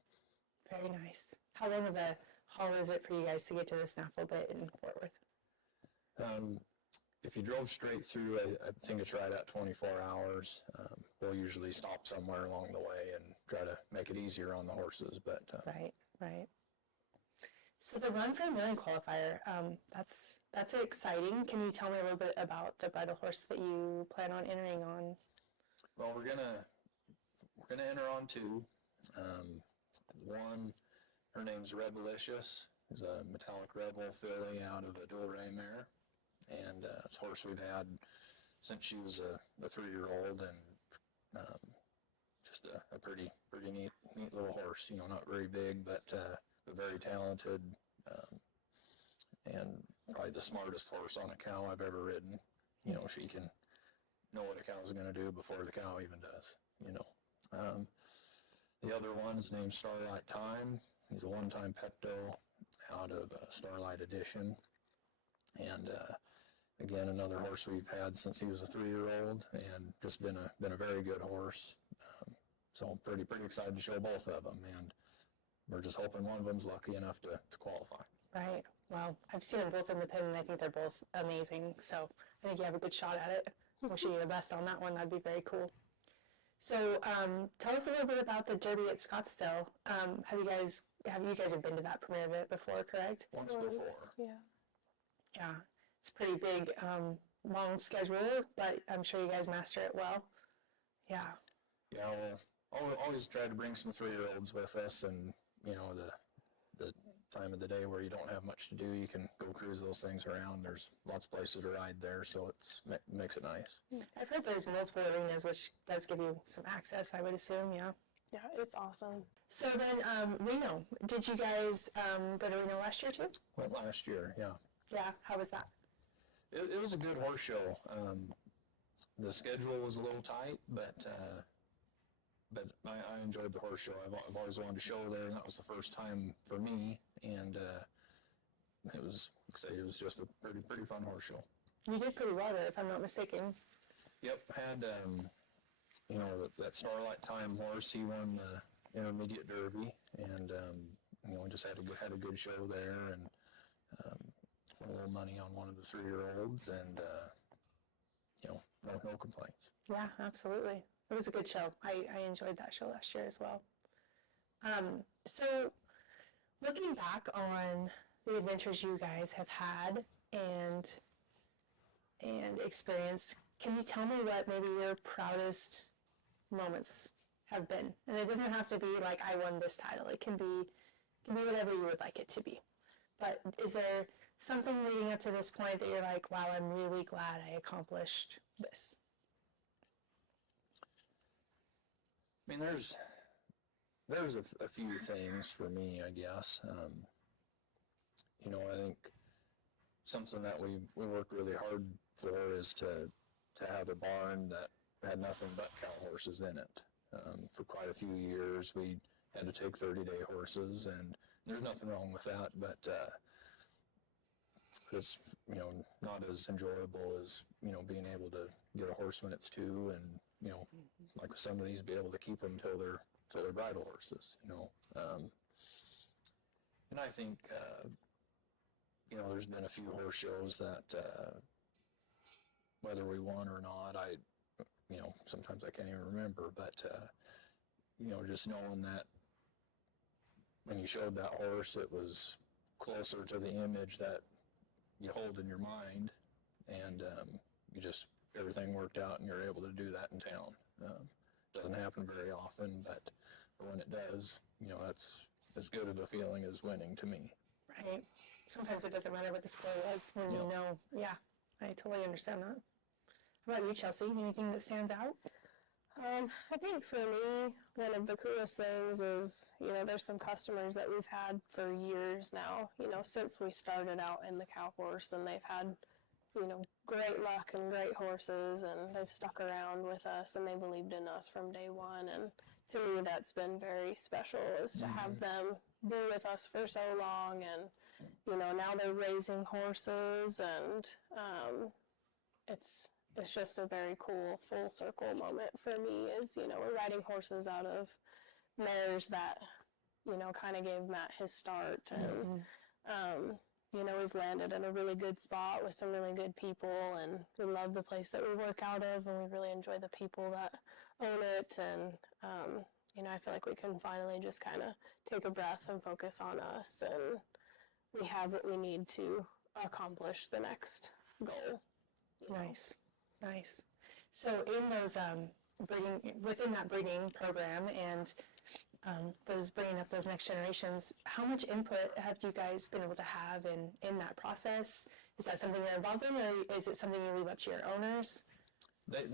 Very nice. How long of a haul is it for you guys to get to the snaffle bit in Fort Worth? If you drove straight through, I think it's right at 24 hours. We'll usually stop somewhere along the way and try to make it easier on the horses. But Right. So the Run for a Million qualifier, that's exciting. Can you tell me a little bit about the bridle horse that you plan on entering on? well, we're gonna enter on two. One, her name's Rebelicious. Is a metallic rebel filly out of a dual ray mare, and it's a horse we've had since she was a 3-year-old, and just a pretty neat little horse. You know, not very big, but very talented, and probably the smartest horse on a cow I've ever ridden. You know, she can know what a cow's going to do before the cow even does. You know, the other one's named Starlight Time. He's a one-time Pepto out of Starlight Edition, and again, another horse we've had since he was a 3-year-old, and just been a very good horse. So I'm pretty excited to show both of them, and we're just hoping one of them's lucky enough to qualify. Right. Well, I've seen them both in the pen, and I think they're both amazing. So I think you have a good shot at it. Wishing you the best on that one. That'd be very cool. So tell us a little bit about the Derby at Scottsdale. Have you guys been to that premiere of it before, correct? Once before. Yeah. Yeah. It's pretty big, long schedule, but I'm sure you guys master it well. Yeah. Yeah, we'll always try to bring some 3-year-olds with us, and you know, the time of the day where you don't have much to do, you can go cruise those things around. There's lots of places to ride there, so makes it nice. I've heard there's multiple arenas, which does give you some access, I would assume, yeah. Yeah, it's awesome. So then, Reno, did you guys go to Reno last year too? Went last year, yeah. Yeah, how was that? It was a good horse show. The schedule was a little tight, but I enjoyed the horse show. I've always wanted to show there, and that was the first time for me. And it was just a pretty fun horse show. You did pretty well there, if I'm not mistaken. Yep, had you know, that Starlight Time horse. He won the intermediate derby, and you know, just had a good show there, and won a little money on one of the 3-year-olds, and you know, no complaints. Yeah, absolutely. It was a good show. I enjoyed that show last year as well. So looking back on the adventures you guys have had and experienced, can you tell me what maybe your proudest moments have been? And it doesn't have to be like, I won this title. It can be whatever you would like it to be. But is there something leading up to this point that you're like, wow, I'm really glad I accomplished this? I mean, there's a few things for me, I guess. You know, I think something that we worked really hard for is to have a barn that had nothing but cow horses in it. For quite a few years, we had to take 30-day horses, and there's nothing wrong with that, but it's, you know, not as enjoyable as, you know, being able to get a horse when it's 2, and, you know, like with some of these, be able to keep them until they're bridle horses, you know. And I think, you know, there's been a few horse shows that, whether we won or not, you know, sometimes I can't even remember, but, you know, just knowing that when you showed that horse, it was closer to the image that you hold in your mind, and everything worked out, and you're able to do that in town. Doesn't happen very often, but when it does, you know, that's as good of a feeling as winning to me. Right. Sometimes it doesn't matter what the score was when you know. Yeah, I totally understand that. How about you, Chelsea? Anything that stands out? I think for me, one of the coolest things is, you know, there's some customers that we've had for years now, you know, since we started out in the cow horse, and they've had, you know, great luck and great horses, and they've stuck around with us, and they believed in us from day one. And to me, that's been very special, is to have them be with us for so long. And, you know, now they're raising horses, and it's just a very cool full circle moment for me. Is, you know, we're riding horses out of mares that, you know, kind of gave Matt his start, and you know, we've landed in a really good spot with some really good people, and we love the place that we work out of, and we really enjoy the people that own it. And you know, I feel like we can finally just kind of take a breath and focus on us, and we have what we need to accomplish the next goal. Nice, nice. So in those within that breeding program and those bringing up those next generations, how much input have you guys been able to have in that process? Is that something you're involved in, or is it something you leave up to your owners? They've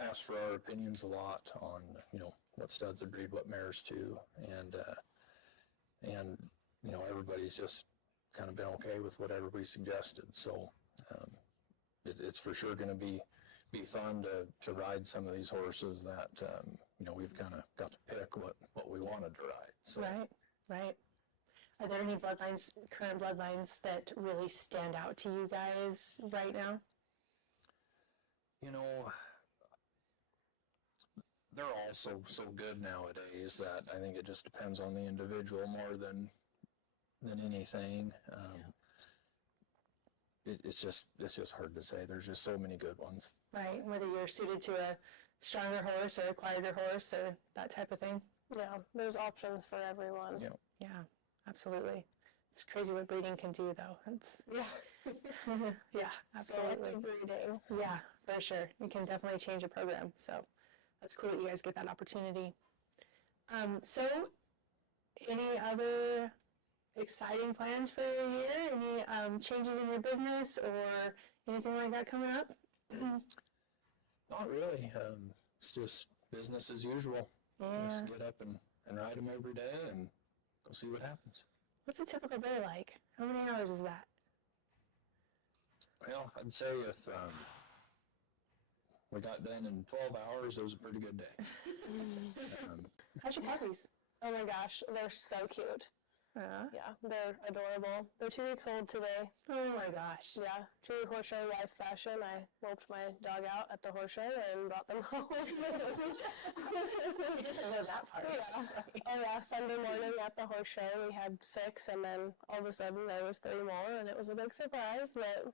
asked for our opinions a lot on, you know, what studs to breed, what mares to, and you know, everybody's just kind of been okay with whatever we suggested. So it's for sure going to be fun to ride some of these horses that you know, we've kind of got to pick what we wanted to ride. So. Right. Are there any current bloodlines that really stand out to you guys right now? You know, they're all so good nowadays that I think it just depends on the individual more than anything. It's just hard to say. There's just so many good ones. Right, whether you're suited to a stronger horse or a quieter horse or that type of thing. Yeah, there's options for everyone. Yeah, absolutely. It's crazy what breeding can do, though. It's yeah, absolutely. Selective breeding. Yeah, for sure. It can definitely change a program. So that's cool that you guys get that opportunity. So any other exciting plans for your year? Any changes in your business or anything like that coming up? Not really. It's just business as usual. Yeah. Just get up and ride them every day and go see what happens. What's a typical day like? How many hours is that? Well, I'd say if we got done in 12 hours, it was a pretty good day. How's your puppies? Oh my gosh, they're so cute. Yeah, they're adorable. They're 2 weeks old today. Oh my gosh. Yeah, true horse show life fashion. I roped my dog out at the horse show and brought them home. I didn't know that part. Yeah. That's funny. Oh yeah, Sunday morning at the horse show we had 6, and then all of a sudden there was 3 more, and it was a big surprise. But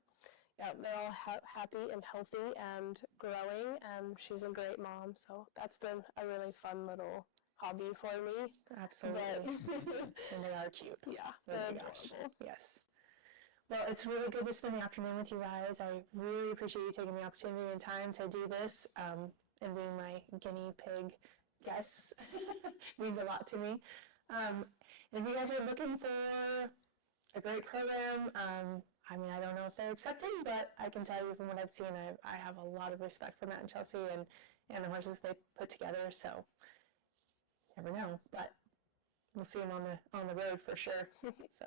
yeah, they're all happy and healthy and growing, and she's a great mom. So that's been a really fun little hobby for me. Absolutely. And they are cute. Yeah, Oh they're my gosh. adorable. Yes. Well, it's really good to spend the afternoon with you guys. I really appreciate you taking the opportunity and time to do this and being my guinea pig guests. Means a lot to me. And if you guys are looking for a great program, I mean, I don't know if they're accepting, but I can tell you from what I've seen, I have a lot of respect for Matt and Chelsea and the horses they put together. So never know, but we'll see them on the road for sure. So,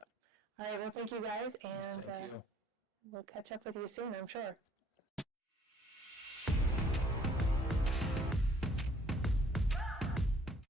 all right, well, thank you guys, and Thank you. we'll catch up with you soon, I'm sure.